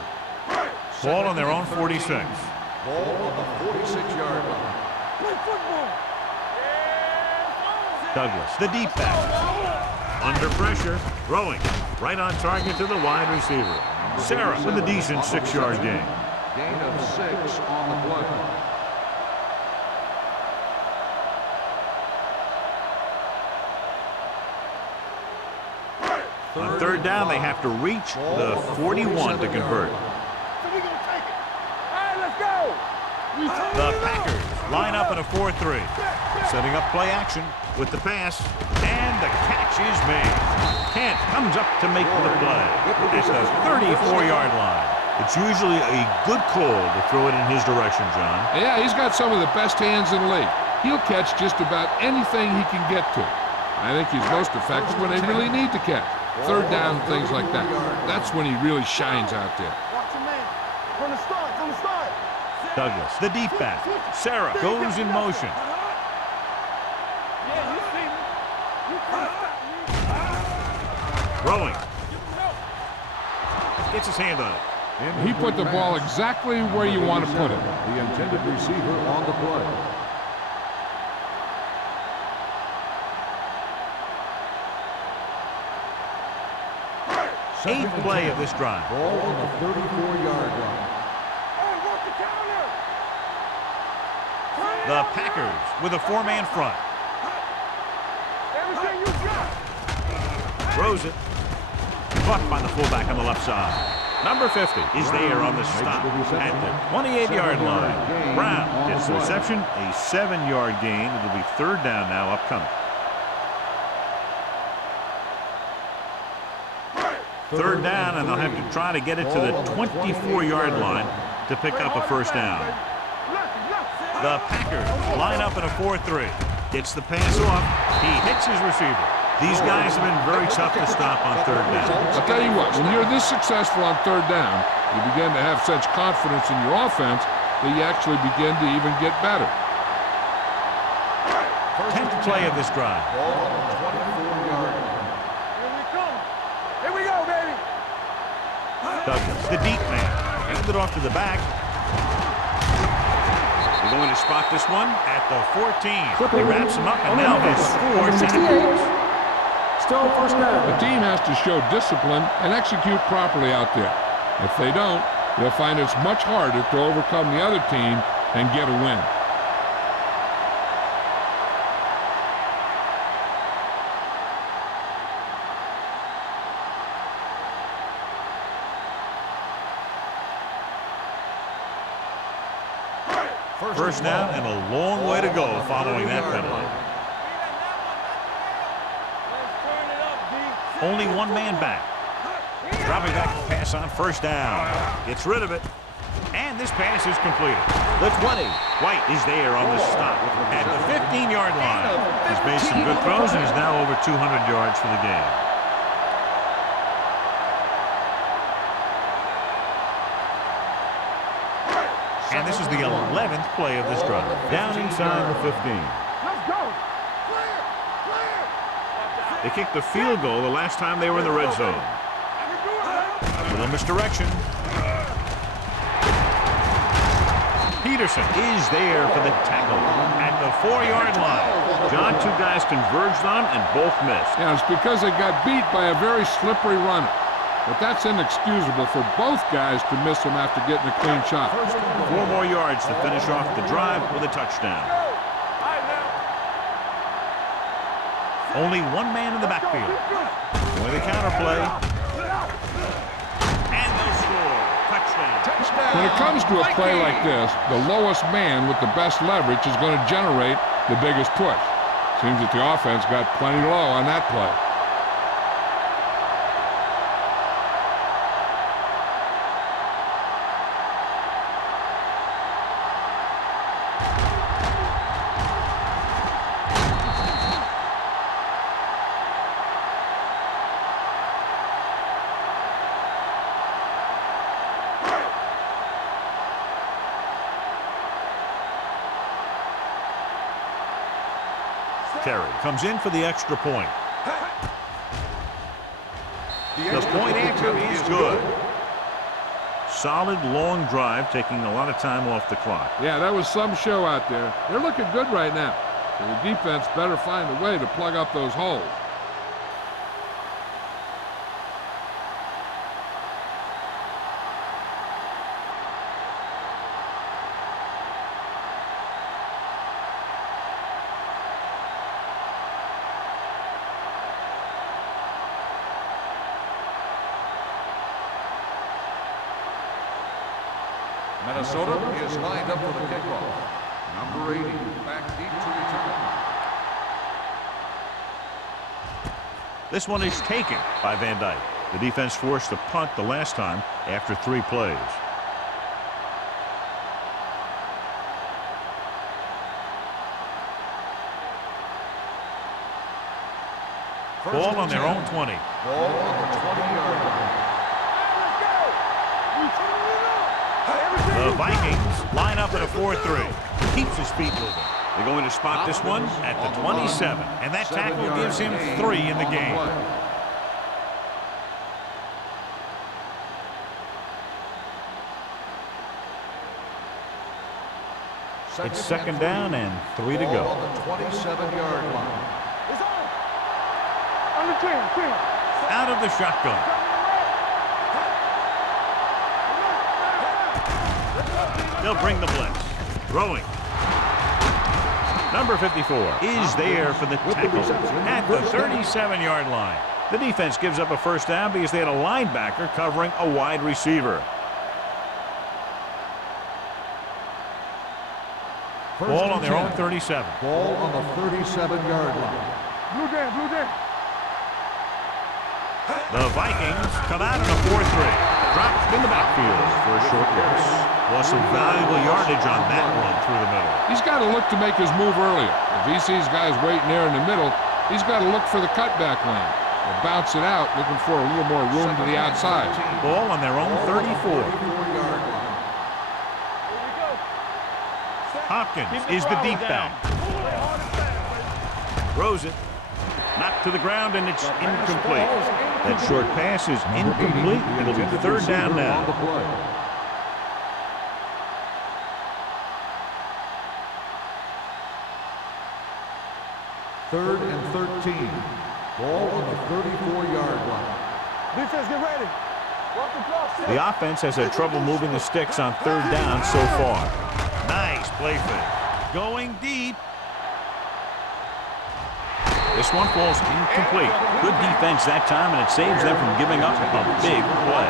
Ball on their own 46. Ball on the 46-yard line. Play football. Douglas, the deep pass. Under pressure, throwing. Right on target to the wide receiver. Sarah with a decent 6-yard gain. Gain of 6 on the play. On third down, they have to reach the 41 to convert. So we gonna take it. All right, let's go. The Packers line up in a 4-3. Setting up play action with the pass, and the catch is made. Kent comes up to make the play at the 34-yard line. It's usually a good call to throw it in his direction, John. Yeah, he's got some of the best hands in the league. He'll catch just about anything he can get to. I think he's most effective when they really need to catch. Third down, things like that. That's when he really shines out there. Watch your man. From the start, from the start. Douglas, the deep back. Sarah goes in motion. Yeah, you see me. You Throwing. Gets his hand on it. He put the ball exactly where you want to put it. The intended receiver on the play. Eighth play of this drive. Ball on the 34-yard line. Hey, work the counter. The Packers with a 4-man front. Everything you got. Throws it. Caught by the fullback on the left side. Number 50 is there on the stop at the 28-yard line. Brown gets the reception, a 7-yard gain. It'll be third down now upcoming. Third down, and they'll have to try to get it to the 24-yard line to pick up a first down. The Packers line up in a 4-3. Gets the pass off. He hits his receiver. These guys have been very tough to stop on third down. I'll tell you what, when you're this successful on third down, you begin to have such confidence in your offense that you actually begin to even get better. 10th play of this drive. Ball on the 24-yard line. Here we go, baby. Douglas, the deep man, hands it off to the back. They're going to spot this one at the 14. He wraps him up and now has 4 tackles. Still first down. The team has to show discipline and execute properly out there. If they don't, they'll find it's much harder to overcome the other team and get a win. First down and a long way to go following that penalty. Only one man back. Dropping back to pass on first down. Gets rid of it. And this pass is completed. The 20. White is there on the stop at the 15-yard line. He's made some good throws and is now over 200 yards for the game. And this is the 11th play of this drive. Down inside the 15. Let's go. Clear. They kicked the field goal the last time they were in the red zone. A little misdirection. Peterson is there for the tackle at the 4-yard line. John, 2 guys converged on and both missed. Yeah, it's because they got beat by a very slippery runner. But that's inexcusable for both guys to miss him after getting a clean shot. 4 more yards to finish off the drive with a touchdown. Only one man in the backfield. With a counterplay. And they'll score. Touchdown. When it comes to a play like this, the lowest man with the best leverage is going to generate the biggest push. Seems that the offense got plenty low on that play. Terry comes in for the extra point. The point after is good. Solid long drive, taking a lot of time off the clock. Yeah, that was some show out there. They're looking good right now. So the defense better find a way to plug up those holes. Minnesota is lined up for the kickoff. Number 80, back deep to return. This one is taken by Van Dyke. The defense forced a punt the last time after 3 plays. Ball on their own 20. Ball on the 20-yard line. The Vikings line up in a 4-3. Keeps his feet moving. They're going to spot this one at the 27. And that tackle gives him 3 in the game. It's second down and 3 to go. On the 27-yard line. On the 10. Out of the shotgun. They'll bring the blitz. Throwing. Number 54 is there for the tackle at the 37-yard line. The defense gives up a first down because they had a linebacker covering a wide receiver. Ball on their own 37. Ball on the 37-yard line. Blue down, blue down. The Vikings come out in a 4-3. Dropped in the backfield for a short loss. Lost some valuable yardage on that run through the middle. He's got to look to make his move earlier. If he sees guys waiting there in the middle, he's got to look for the cutback lane. Or bounce it out, looking for a little more room to the outside. Ball on their own 34. Hopkins is the deep back. Throws it. Knocked to the ground, and it's incomplete. That short pass is incomplete. It'll be third down now. Third and 13. Ball on the 34-yard line. Defense, get ready. Walk the clock. The offense has had trouble moving the sticks on third down so far. Nice play fake. Going deep. This one falls incomplete. Good defense that time, and it saves them from giving up a big play.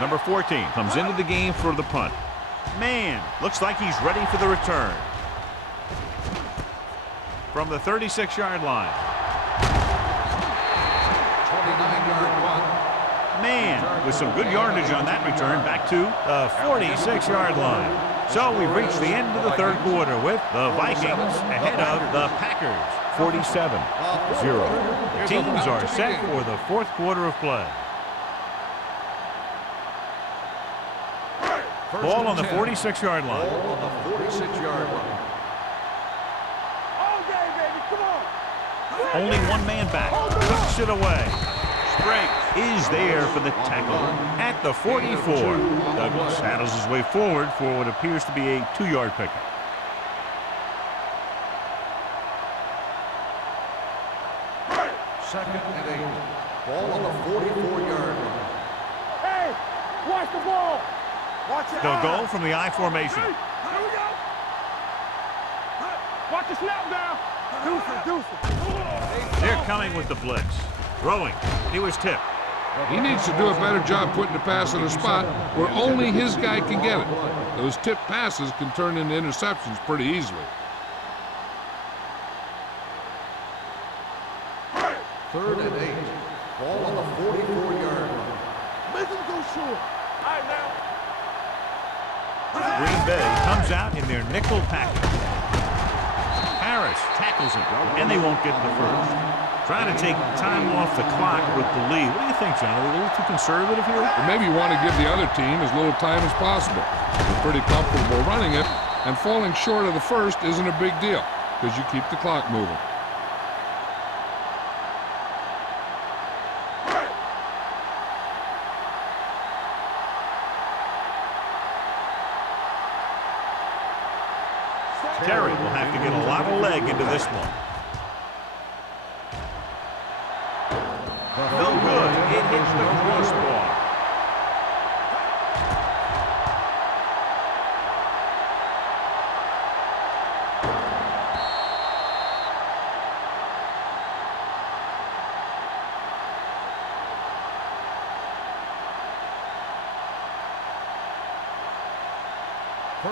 Number 14 comes into the game for the punt. Man, looks like he's ready for the return. From the 36-yard line. 29-yard run. Man, with some good yardage on that return, back to the 46-yard line. So we've reached the end of the third quarter with the Vikings ahead of the Packers, 47-0. The teams are set for the fourth quarter of play. Ball on the 46-yard line. Ball on the 46-yard line. All day, baby, come on. Only one man back. Tucks it away. Spriggs is there for the tackle at the 44. Douglas saddles his way forward for what appears to be a 2-yard pickup. Second and 8. Ball on the 44-yard line. Hey, watch the ball. Watch it. They'll go from the I formation. Here we go. Watch the snap down. Deuce it. They're coming with the blitz. Throwing. He was tipped. He needs to do a better job putting the pass in a spot where only his guy can get it. Those tipped passes can turn into interceptions pretty easily. Third and 8. Ball on the 44-yard line. Make him go short. All right, now. Green Bay comes out in their nickel package. Harris tackles him, and they won't get the first. Trying to take time off the clock with the lead. What do you think, John? Are they a little too conservative here? Or maybe you want to give the other team as little time as possible. They're pretty comfortable running it, and falling short of the first isn't a big deal because you keep the clock moving. Terry will have to get a lot of leg into this one. No good. It hits the crossbar.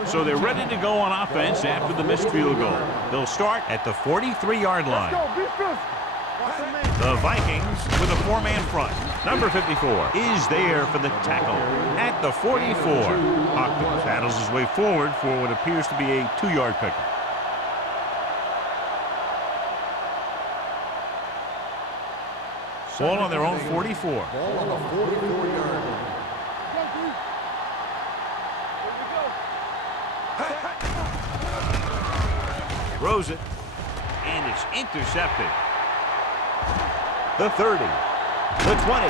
So they're ready to go on offense after the missed field goal. They'll start at the 43-yard line. Let's go, be physical. Watch the man. The Vikings with a 4-man front. Number 54 is there for the tackle at the 44. Hopkins paddles his way forward for what appears to be a 2-yard pickup. Ball on their own 44. Ball on the 44-yard line. Throws it, and it's intercepted. The 30, the 20.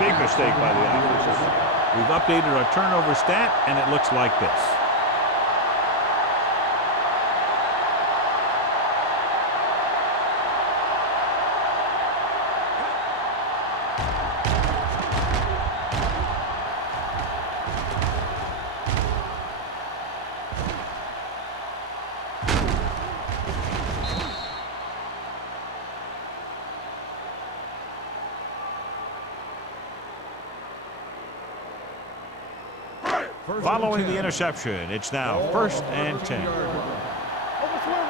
Big mistake by the offense. We've updated our turnover stat, and it looks like this. Following the interception, it's now 1st and 10. Overswing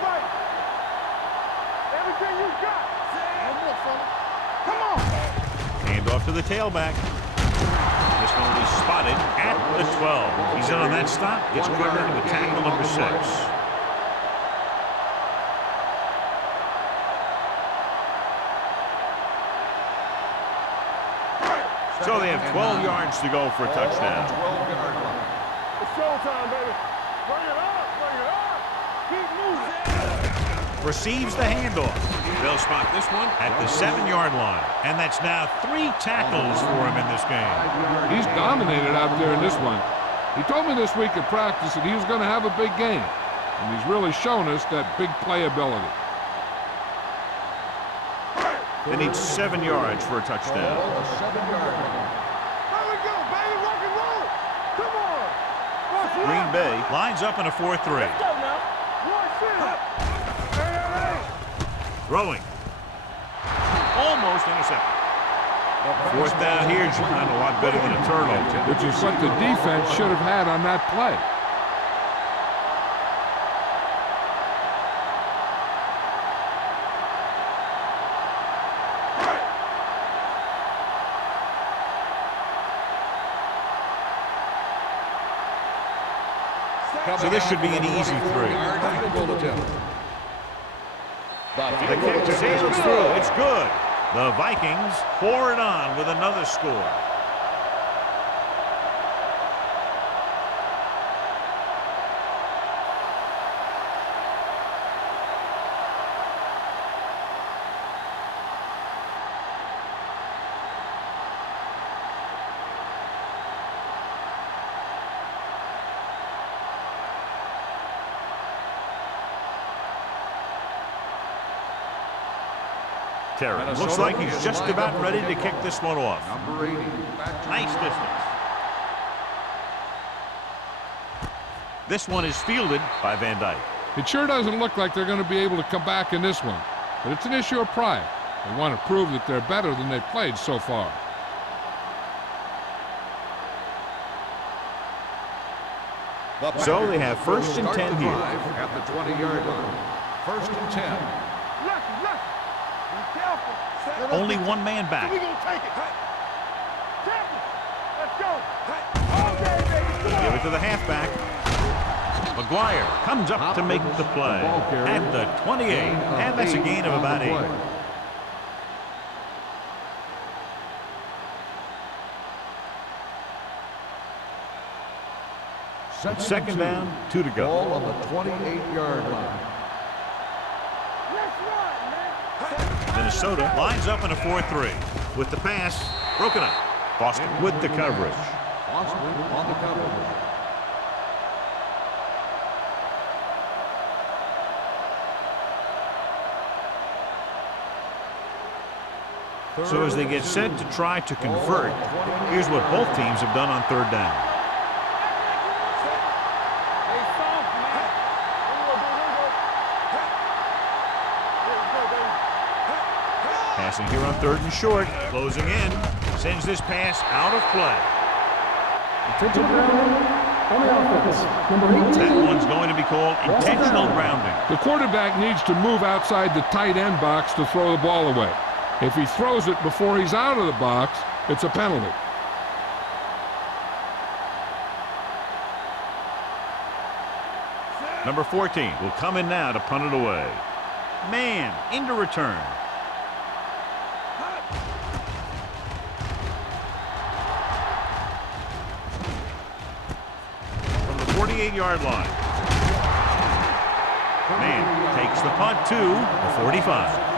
right. Everything you got. One more, fella. Come on. Hand off to the tailback. This one will be spotted at the 12. He's in on that stop. Gets credited with tackle number 6. So they have 12 yards to go for a touchdown. 12-yard line. It's showtime, baby. Bring it up. Bring it up. Keep moving. Receives the handoff. They'll spot this one at the 7-yard line. And that's now 3 tackles for him in this game. He's dominated out there in this one. He told me this week at practice that he was going to have a big game. And he's really shown us that big playability. They need 7 yards for a touchdown. Ball on the 7-yard line. There we go, baby. Rock and roll. Come on. Watch it. Green Bay lines up in a 4-3. Let's go now. Watch it. Hey. Throwing. Almost intercepted. 4th down here is done a lot better than a turnover. Which is what the defense should have had on that play. So this should be an easy 3. Goal attempt. The kick sails through. It's good. The Vikings pour it on with another score. Terry looks like he's just about ready to kick this one off. Number 80. Nice distance. This one is fielded by Van Dyke. It sure doesn't look like they're going to be able to come back in this one. But it's an issue of pride. They want to prove that they're better than they've played so far. So they have 1st and 10 here. At the 20-yard line. 1st and 10. Lucky. Be careful. Only one man back. We gonna take it. Tackle. Let's go. All day, baby. Come on. Give it to the halfback. McGuire comes up to make the play at the 28, and that's a gain of about 8. Second down, 2 to go. Ball on the 28-yard line. Let's run, man. Minnesota lines up in a 4-3 with the pass broken up. Boston with the coverage. Boston on the coverage. So as they get set to try to convert, here's what both teams have done on 3rd down. Passing here on 3rd and short, closing in, sends this pass out of play. Intentional grounding on the offense. Number 18. That one's going to be called intentional grounding. The quarterback needs to move outside the tight end box to throw the ball away. If he throws it before he's out of the box, it's a penalty. Number 14 will come in now to punt it away. Man into return. From the 48-yard line. Man takes the punt to the 45.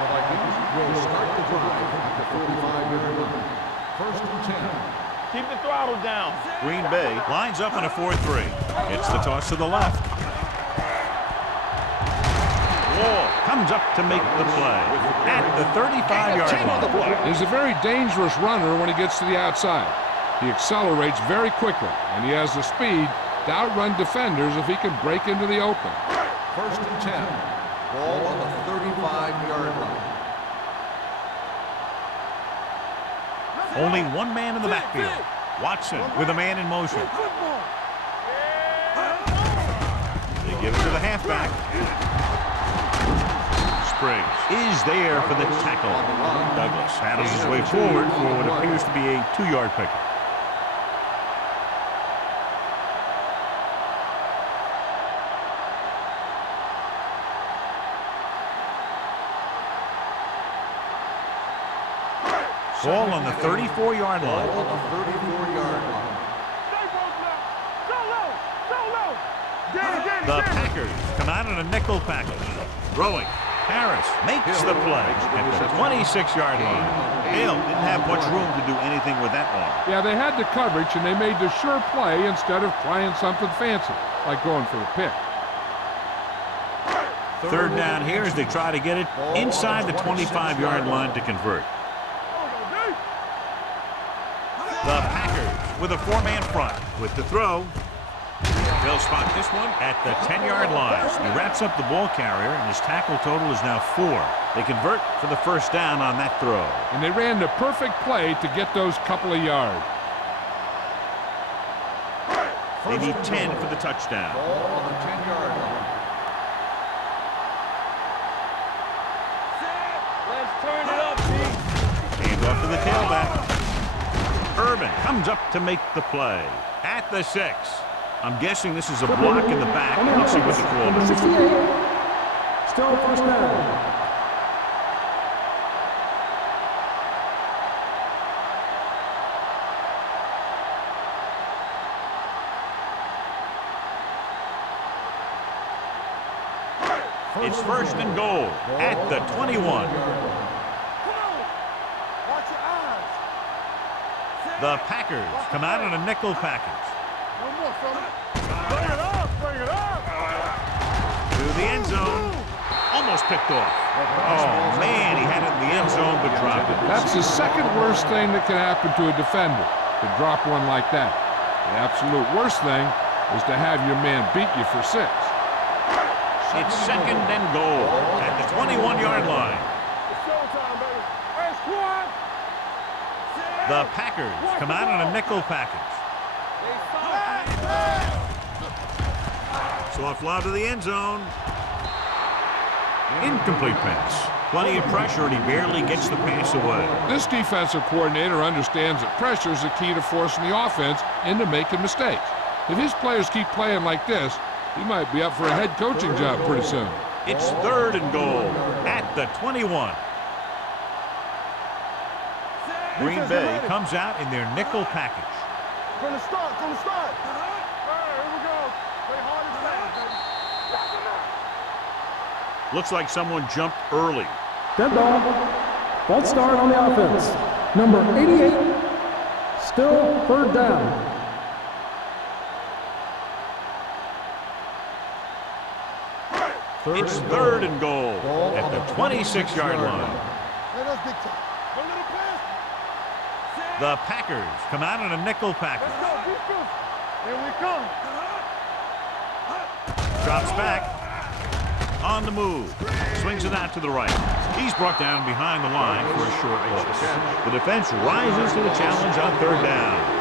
The Vikings will start the drive at the 45-yard line. 1st and 10. Keep the throttle down. Green Bay lines up in a 4-3. It's the toss to the left. Wall comes up to make the play at the 35-yard line. He's a very dangerous runner when he gets to the outside. He accelerates very quickly, and he has the speed to outrun defenders if he can break into the open. 1st and 10. Ball on the 35-yard line. Only one man in the backfield. Watson with a man in motion. They give it to the halfback. Spriggs is there for the tackle. Douglas paddles his way forward for what appears to be a 2-yard pickup. Ball on the 34-yard line. Ball on the 34-yard line. The Packers come out in a nickel package. Throwing. Harris makes the play at the 26-yard line. Hill didn't have much room to do anything with that one. Yeah, they had the coverage, and they made the sure play instead of trying something fancy, like going for a pick. Third down here as they try to get it inside the 25-yard line to convert. The Packers with a 4-man front with the throw. They'll spot this one at the 10-yard line. He wraps up the ball carrier, and his tackle total is now 4. They convert for the first down on that throw. And they ran the perfect play to get those couple of yards. They need 10 for the touchdown. Ball on the 10-yard line. Let's turn it up, Pete. Hand off to the tailback. Urban comes up to make the play at the 6. I'm guessing this is a block in the back. Let's see what the call Number is. 68. Still first down. It's first and goal at the 21. Come on. Watch your eyes. The Packers come out in a nickel package. No more, fella. Bring it up. Bring it up. To the end zone. Almost picked off. Oh, man, he had it in the end zone but dropped it. That's the second worst thing that can happen to a defender, to drop one like that. The absolute worst thing is to have your man beat you for 6. It's second and goal at the 21-yard line. It's showtime, baby. Hey, squad. The Packers come out in a nickel package. Soft lob to the end zone. Incomplete pass. Plenty of pressure, and he barely gets the pass away. This defensive coordinator understands that pressure is the key to forcing the offense into making mistakes. If his players keep playing like this, he might be up for a head coaching job pretty soon. It's third and goal at the 21. Green Bay comes out in their nickel package. From the start. From the start. All right, here we go. Play hard as fast, baby. Looks like someone jumped early. Dead ball. False start on the offense. Number 88. Still third down. It's third and goal at the 26-yard line. Hey, that's big time. A little pass. The Packers come out in a nickel package. Let's go, defense. Here we come. Drops back. On the move. Swings it out to the right. He's brought down behind the line for a short loss. The defense rises to the challenge on third down.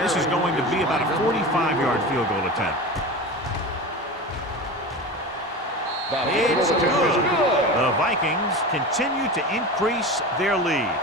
This is going to be about a 45-yard field goal attempt. It's good. The Vikings continue to increase their lead.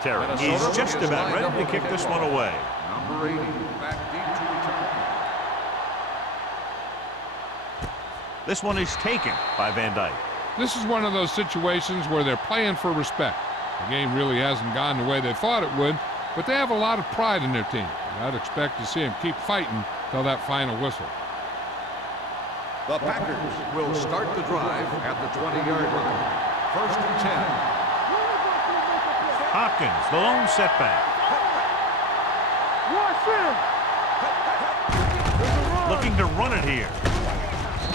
Terry is just about ready to kick this one away. Number 80, back deep to return. This one is taken by Van Dyke. This is one of those situations where they're playing for respect. The game really hasn't gone the way they thought it would, but they have a lot of pride in their team. I'd expect to see them keep fighting till that final whistle. The Packers will start the drive at the 20-yard line. First and 10. Hopkins, the lone setback. Looking to run it here.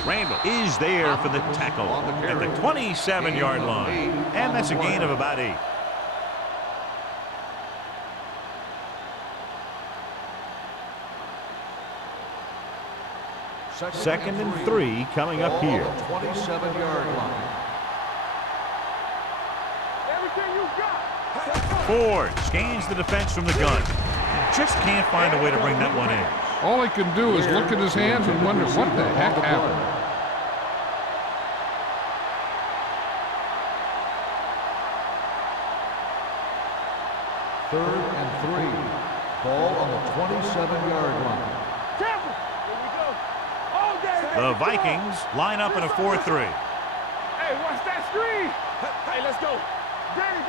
Randall is there for the tackle at the 27-yard line. And that's a gain of about 8. Second and 3 coming up here. 27-yard line. Ford scans the defense from the gun. Just can't find a way to bring that one in. All he can do is look at his hands and wonder what the heck happened. Third and 3. Ball on the 27-yard line. The Vikings line up in a 4-3. Hey, watch that screen. Hey, let's go. Danny.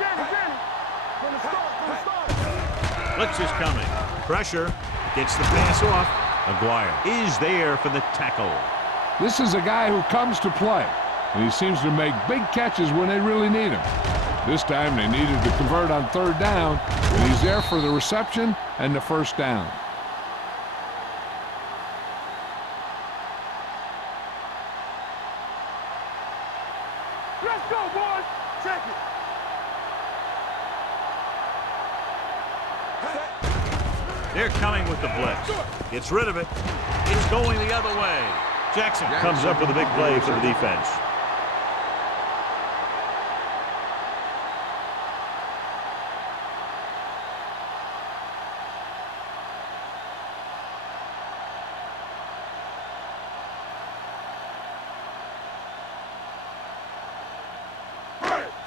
From the start. Blitz is coming. Pressure. Gets the pass off. Aguirre is there for the tackle. This is a guy who comes to play, and he seems to make big catches when they really need him. This time they needed to convert on third down, and he's there for the reception and the first down. Let's go, boys. Check it. They're coming with the blitz. Gets rid of it. It's going the other way. Jackson comes up with a big play for the defense.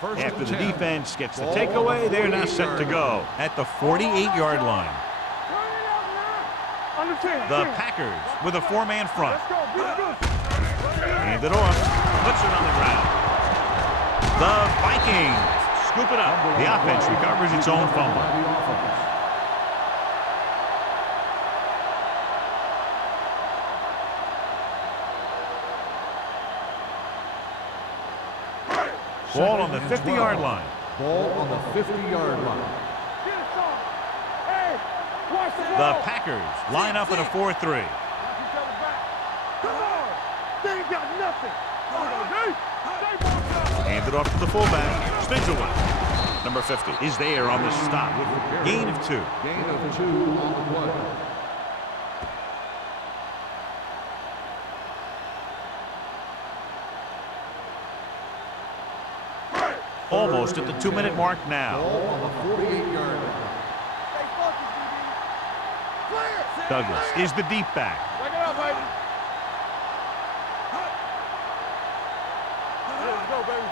After the defense gets the takeaway, they're now set to go at the 48-yard line. The Packers with a 4-man front. Hand it off. Puts it on the ground. The Vikings scoop it up. The offense recovers its own fumble. Ball on the 50-yard line. Ball on the 50-yard line. The Packers line up in a 4-3. Hand it off to the fullback. Spins away. Number 50 is there on the stop with a gain of 2. Gain of 2 on the play. Almost at the 2-minute mark now. Ball on the 48-yard line. Douglas is the deep back. Back it up, baby. Let's go, baby.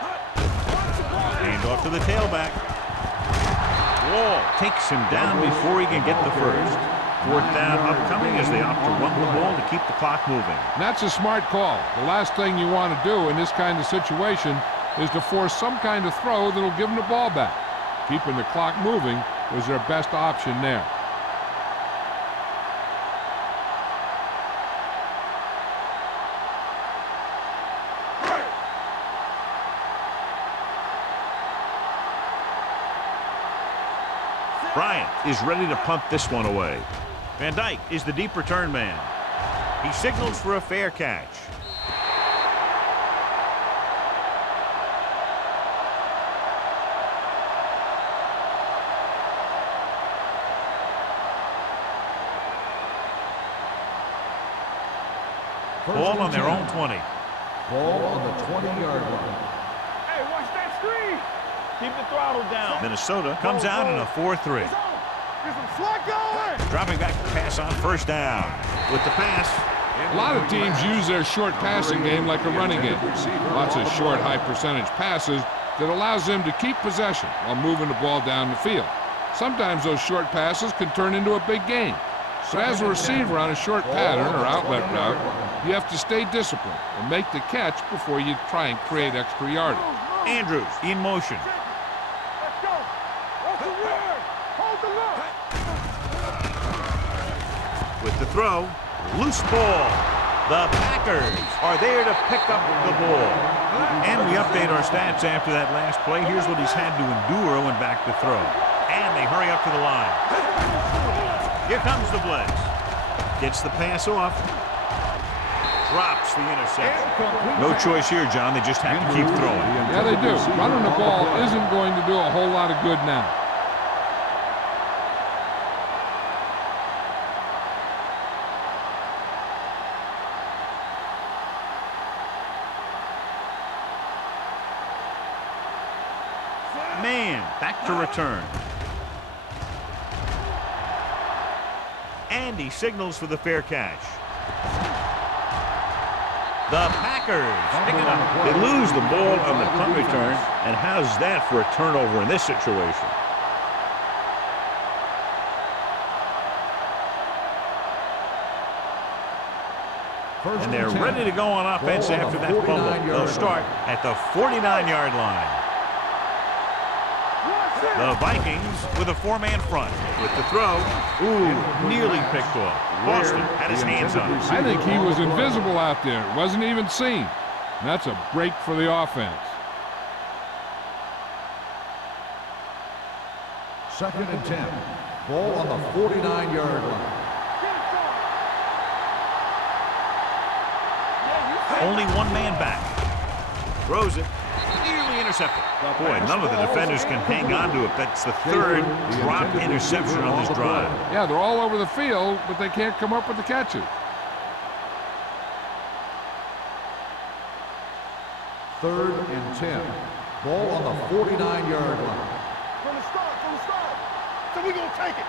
Hand off to the tailback. Wall takes him down before he can get the first. 4th down upcoming as they opt to run the ball to keep the clock moving. And that's a smart call. The last thing you want to do in this kind of situation is to force some kind of throw that'll give them the ball back. Keeping the clock moving was their best option there. Bryant is ready to punt this one away. Van Dyke is the deep return man. He signals for a fair catch. Ball on their own 20. Ball on the 20-yard line. Hey, watch that screen. Keep the throttle down. Minnesota comes out in a 4-3. Get some slack going. Dropping back to pass on first down. With the pass. A lot of teams use their short passing game like a running game. Lots of short, high-percentage passes that allows them to keep possession while moving the ball down the field. Sometimes those short passes can turn into a big gain. So as a receiver on a short pattern or outlet route, you have to stay disciplined and make the catch before you try and create extra yardage. Andrews in motion. Let's go. What's the word? Hold the look. throw. Loose ball. The Packers are there to pick up the ball. And we update our stats after that last play. Here's what he's had to endure when back to throw. And they hurry up to the line. Here comes the blitz. Gets the pass off. Drops the interception. No choice here, John. They just have to keep throwing. Yeah, they do. Running the ball isn't going to do a whole lot of good now. Man, back to return. And he signals for the fair catch. The Packers pick it up. They lose the ball on the punt return. And how's that for a turnover in this situation? And they're ready to go on offense after that fumble. They'll start at the 49-yard line. The Vikings with a four-man front. With the throw. Ooh, nearly picked off. Boston had his hands on it. I think he was invisible out there. Wasn't even seen. And that's a break for the offense. 2nd and 10. Ball on the 49-yard line. Only one man back. Throws it. Nearly intercepted. Boy, none of the defenders can hang on to it. That's the third drop interception on this drive. Yeah, they're all over the field, but they can't come up with the catches. 3rd and 10. Ball on the 49-yard line. From the start. So we're going to take it.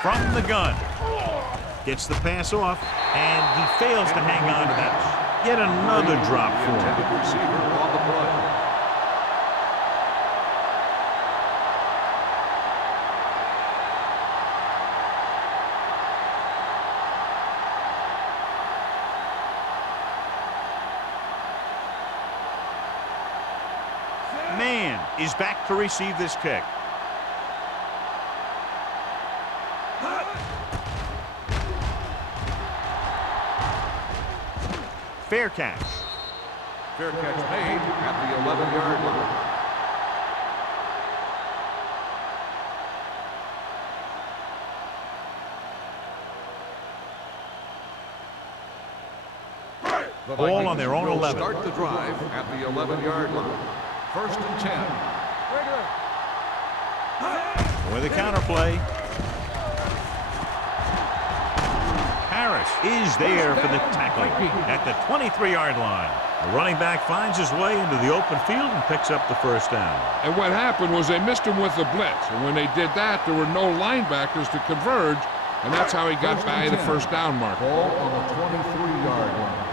From the gun. Gets the pass off, and he fails to hang on to that. Yet another drop for him. Receiver on the play. Man is back to receive this kick. Fair catch. Fair catch made at the 11-yard line. Ball on their own 11. Start the drive at the 11-yard line. 1st and 10. With a counterplay. Harris is there for the tackle at the 23-yard line. The running back finds his way into the open field and picks up the first down. And what happened was they missed him with the blitz. And when they did that, there were no linebackers to converge, and that's how he got by the first down marker. Ball on the 23-yard line.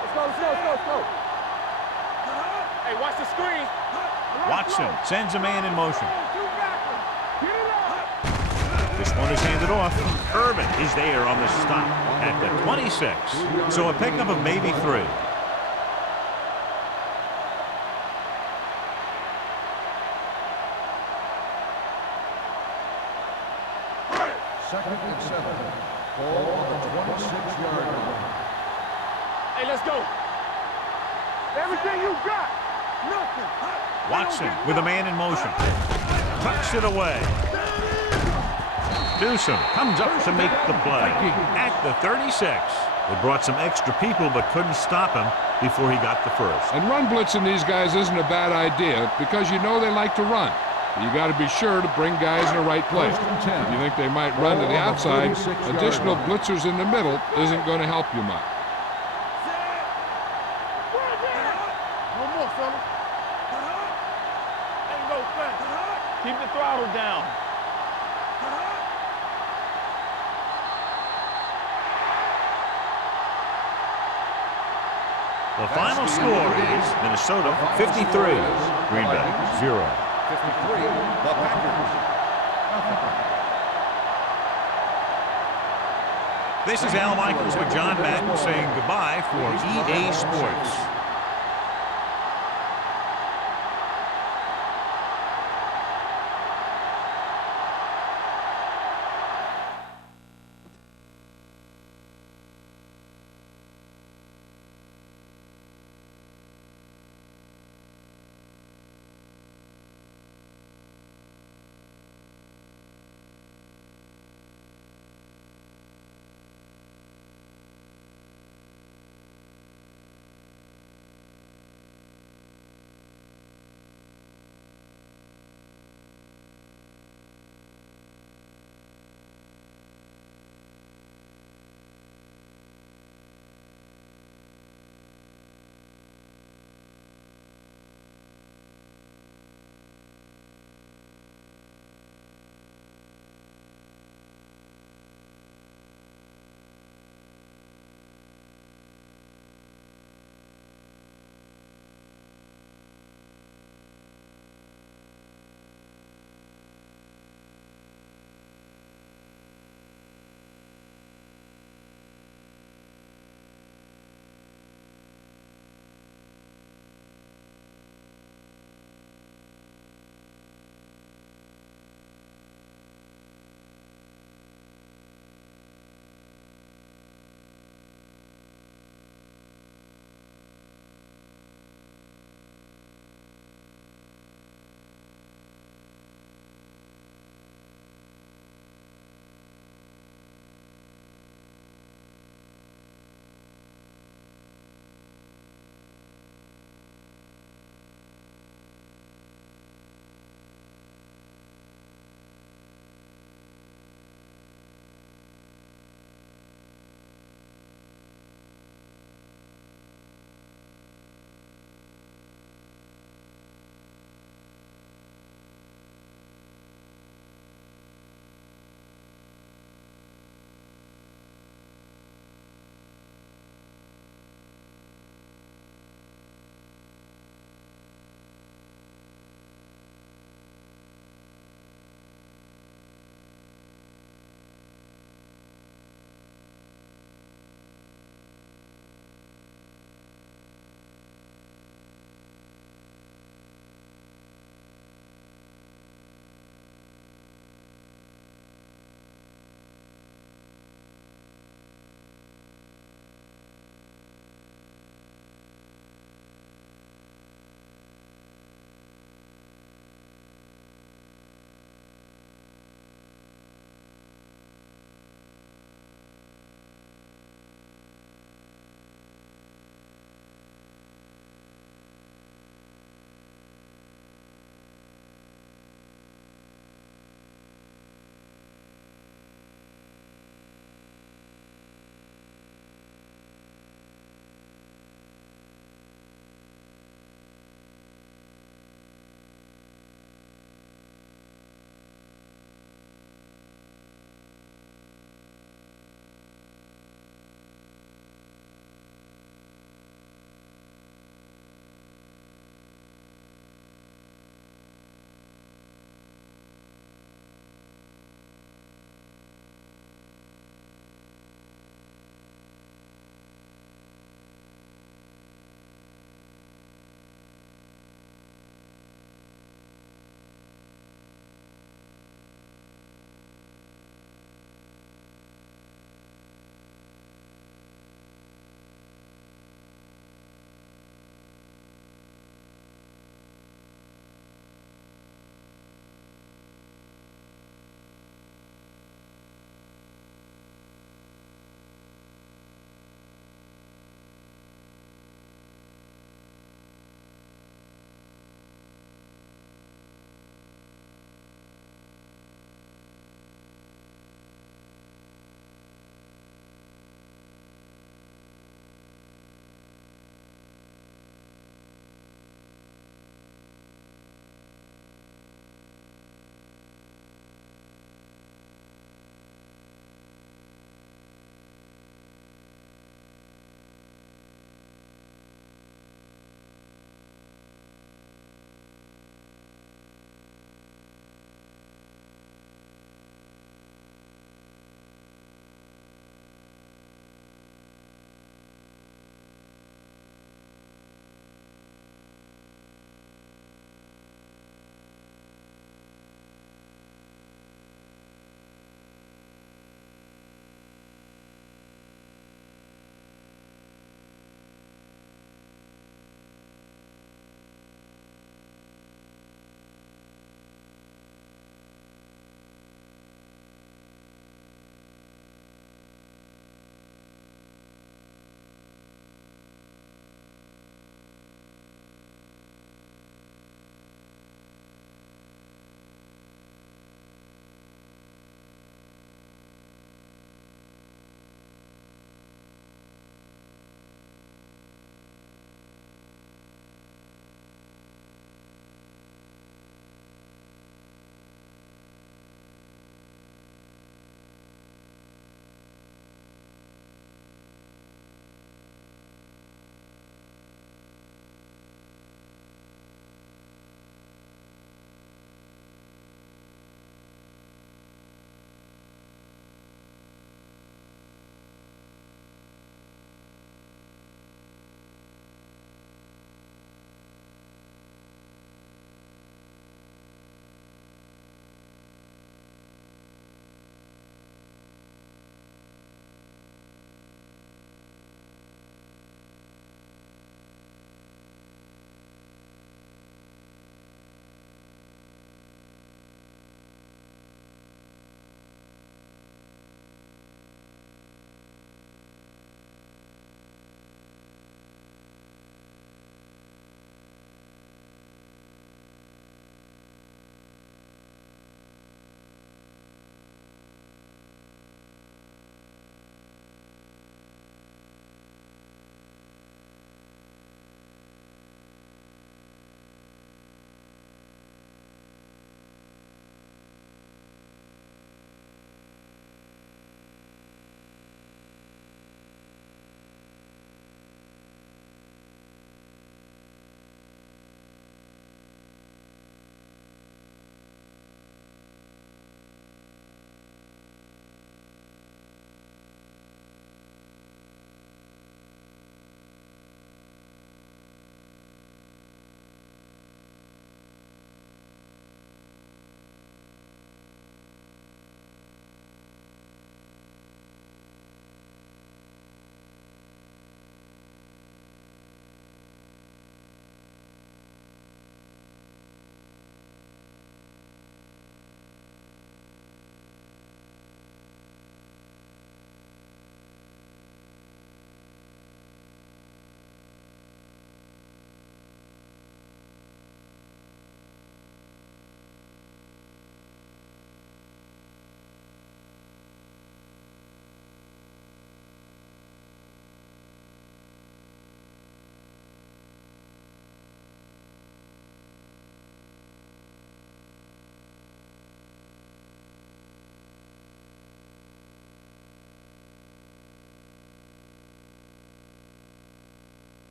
Let's go. Hey, watch the screen. Watson sends a man in motion. This one is handed off. Urban is there on the stop at the 26. So a pickup of maybe 3. Second and 7. Ball on the 26-yard line. Hey, let's go. Everything you got. Nothing. Watson with a man in motion. Tucks it away. Newsom comes up to make the play at the 36. They brought some extra people but couldn't stop him before he got the first. And run blitzing these guys isn't a bad idea because you know they like to run. You got to be sure to bring guys in the right place. If you think they might run to the outside, additional blitzers in the middle isn't going to help you much. One more, fella. Ain't no thing. Keep the throttle down. The final score is Minnesota 53, Green Bay 0. 53, the Packers. This is Al Michaels with John Madden saying goodbye for EA Sports.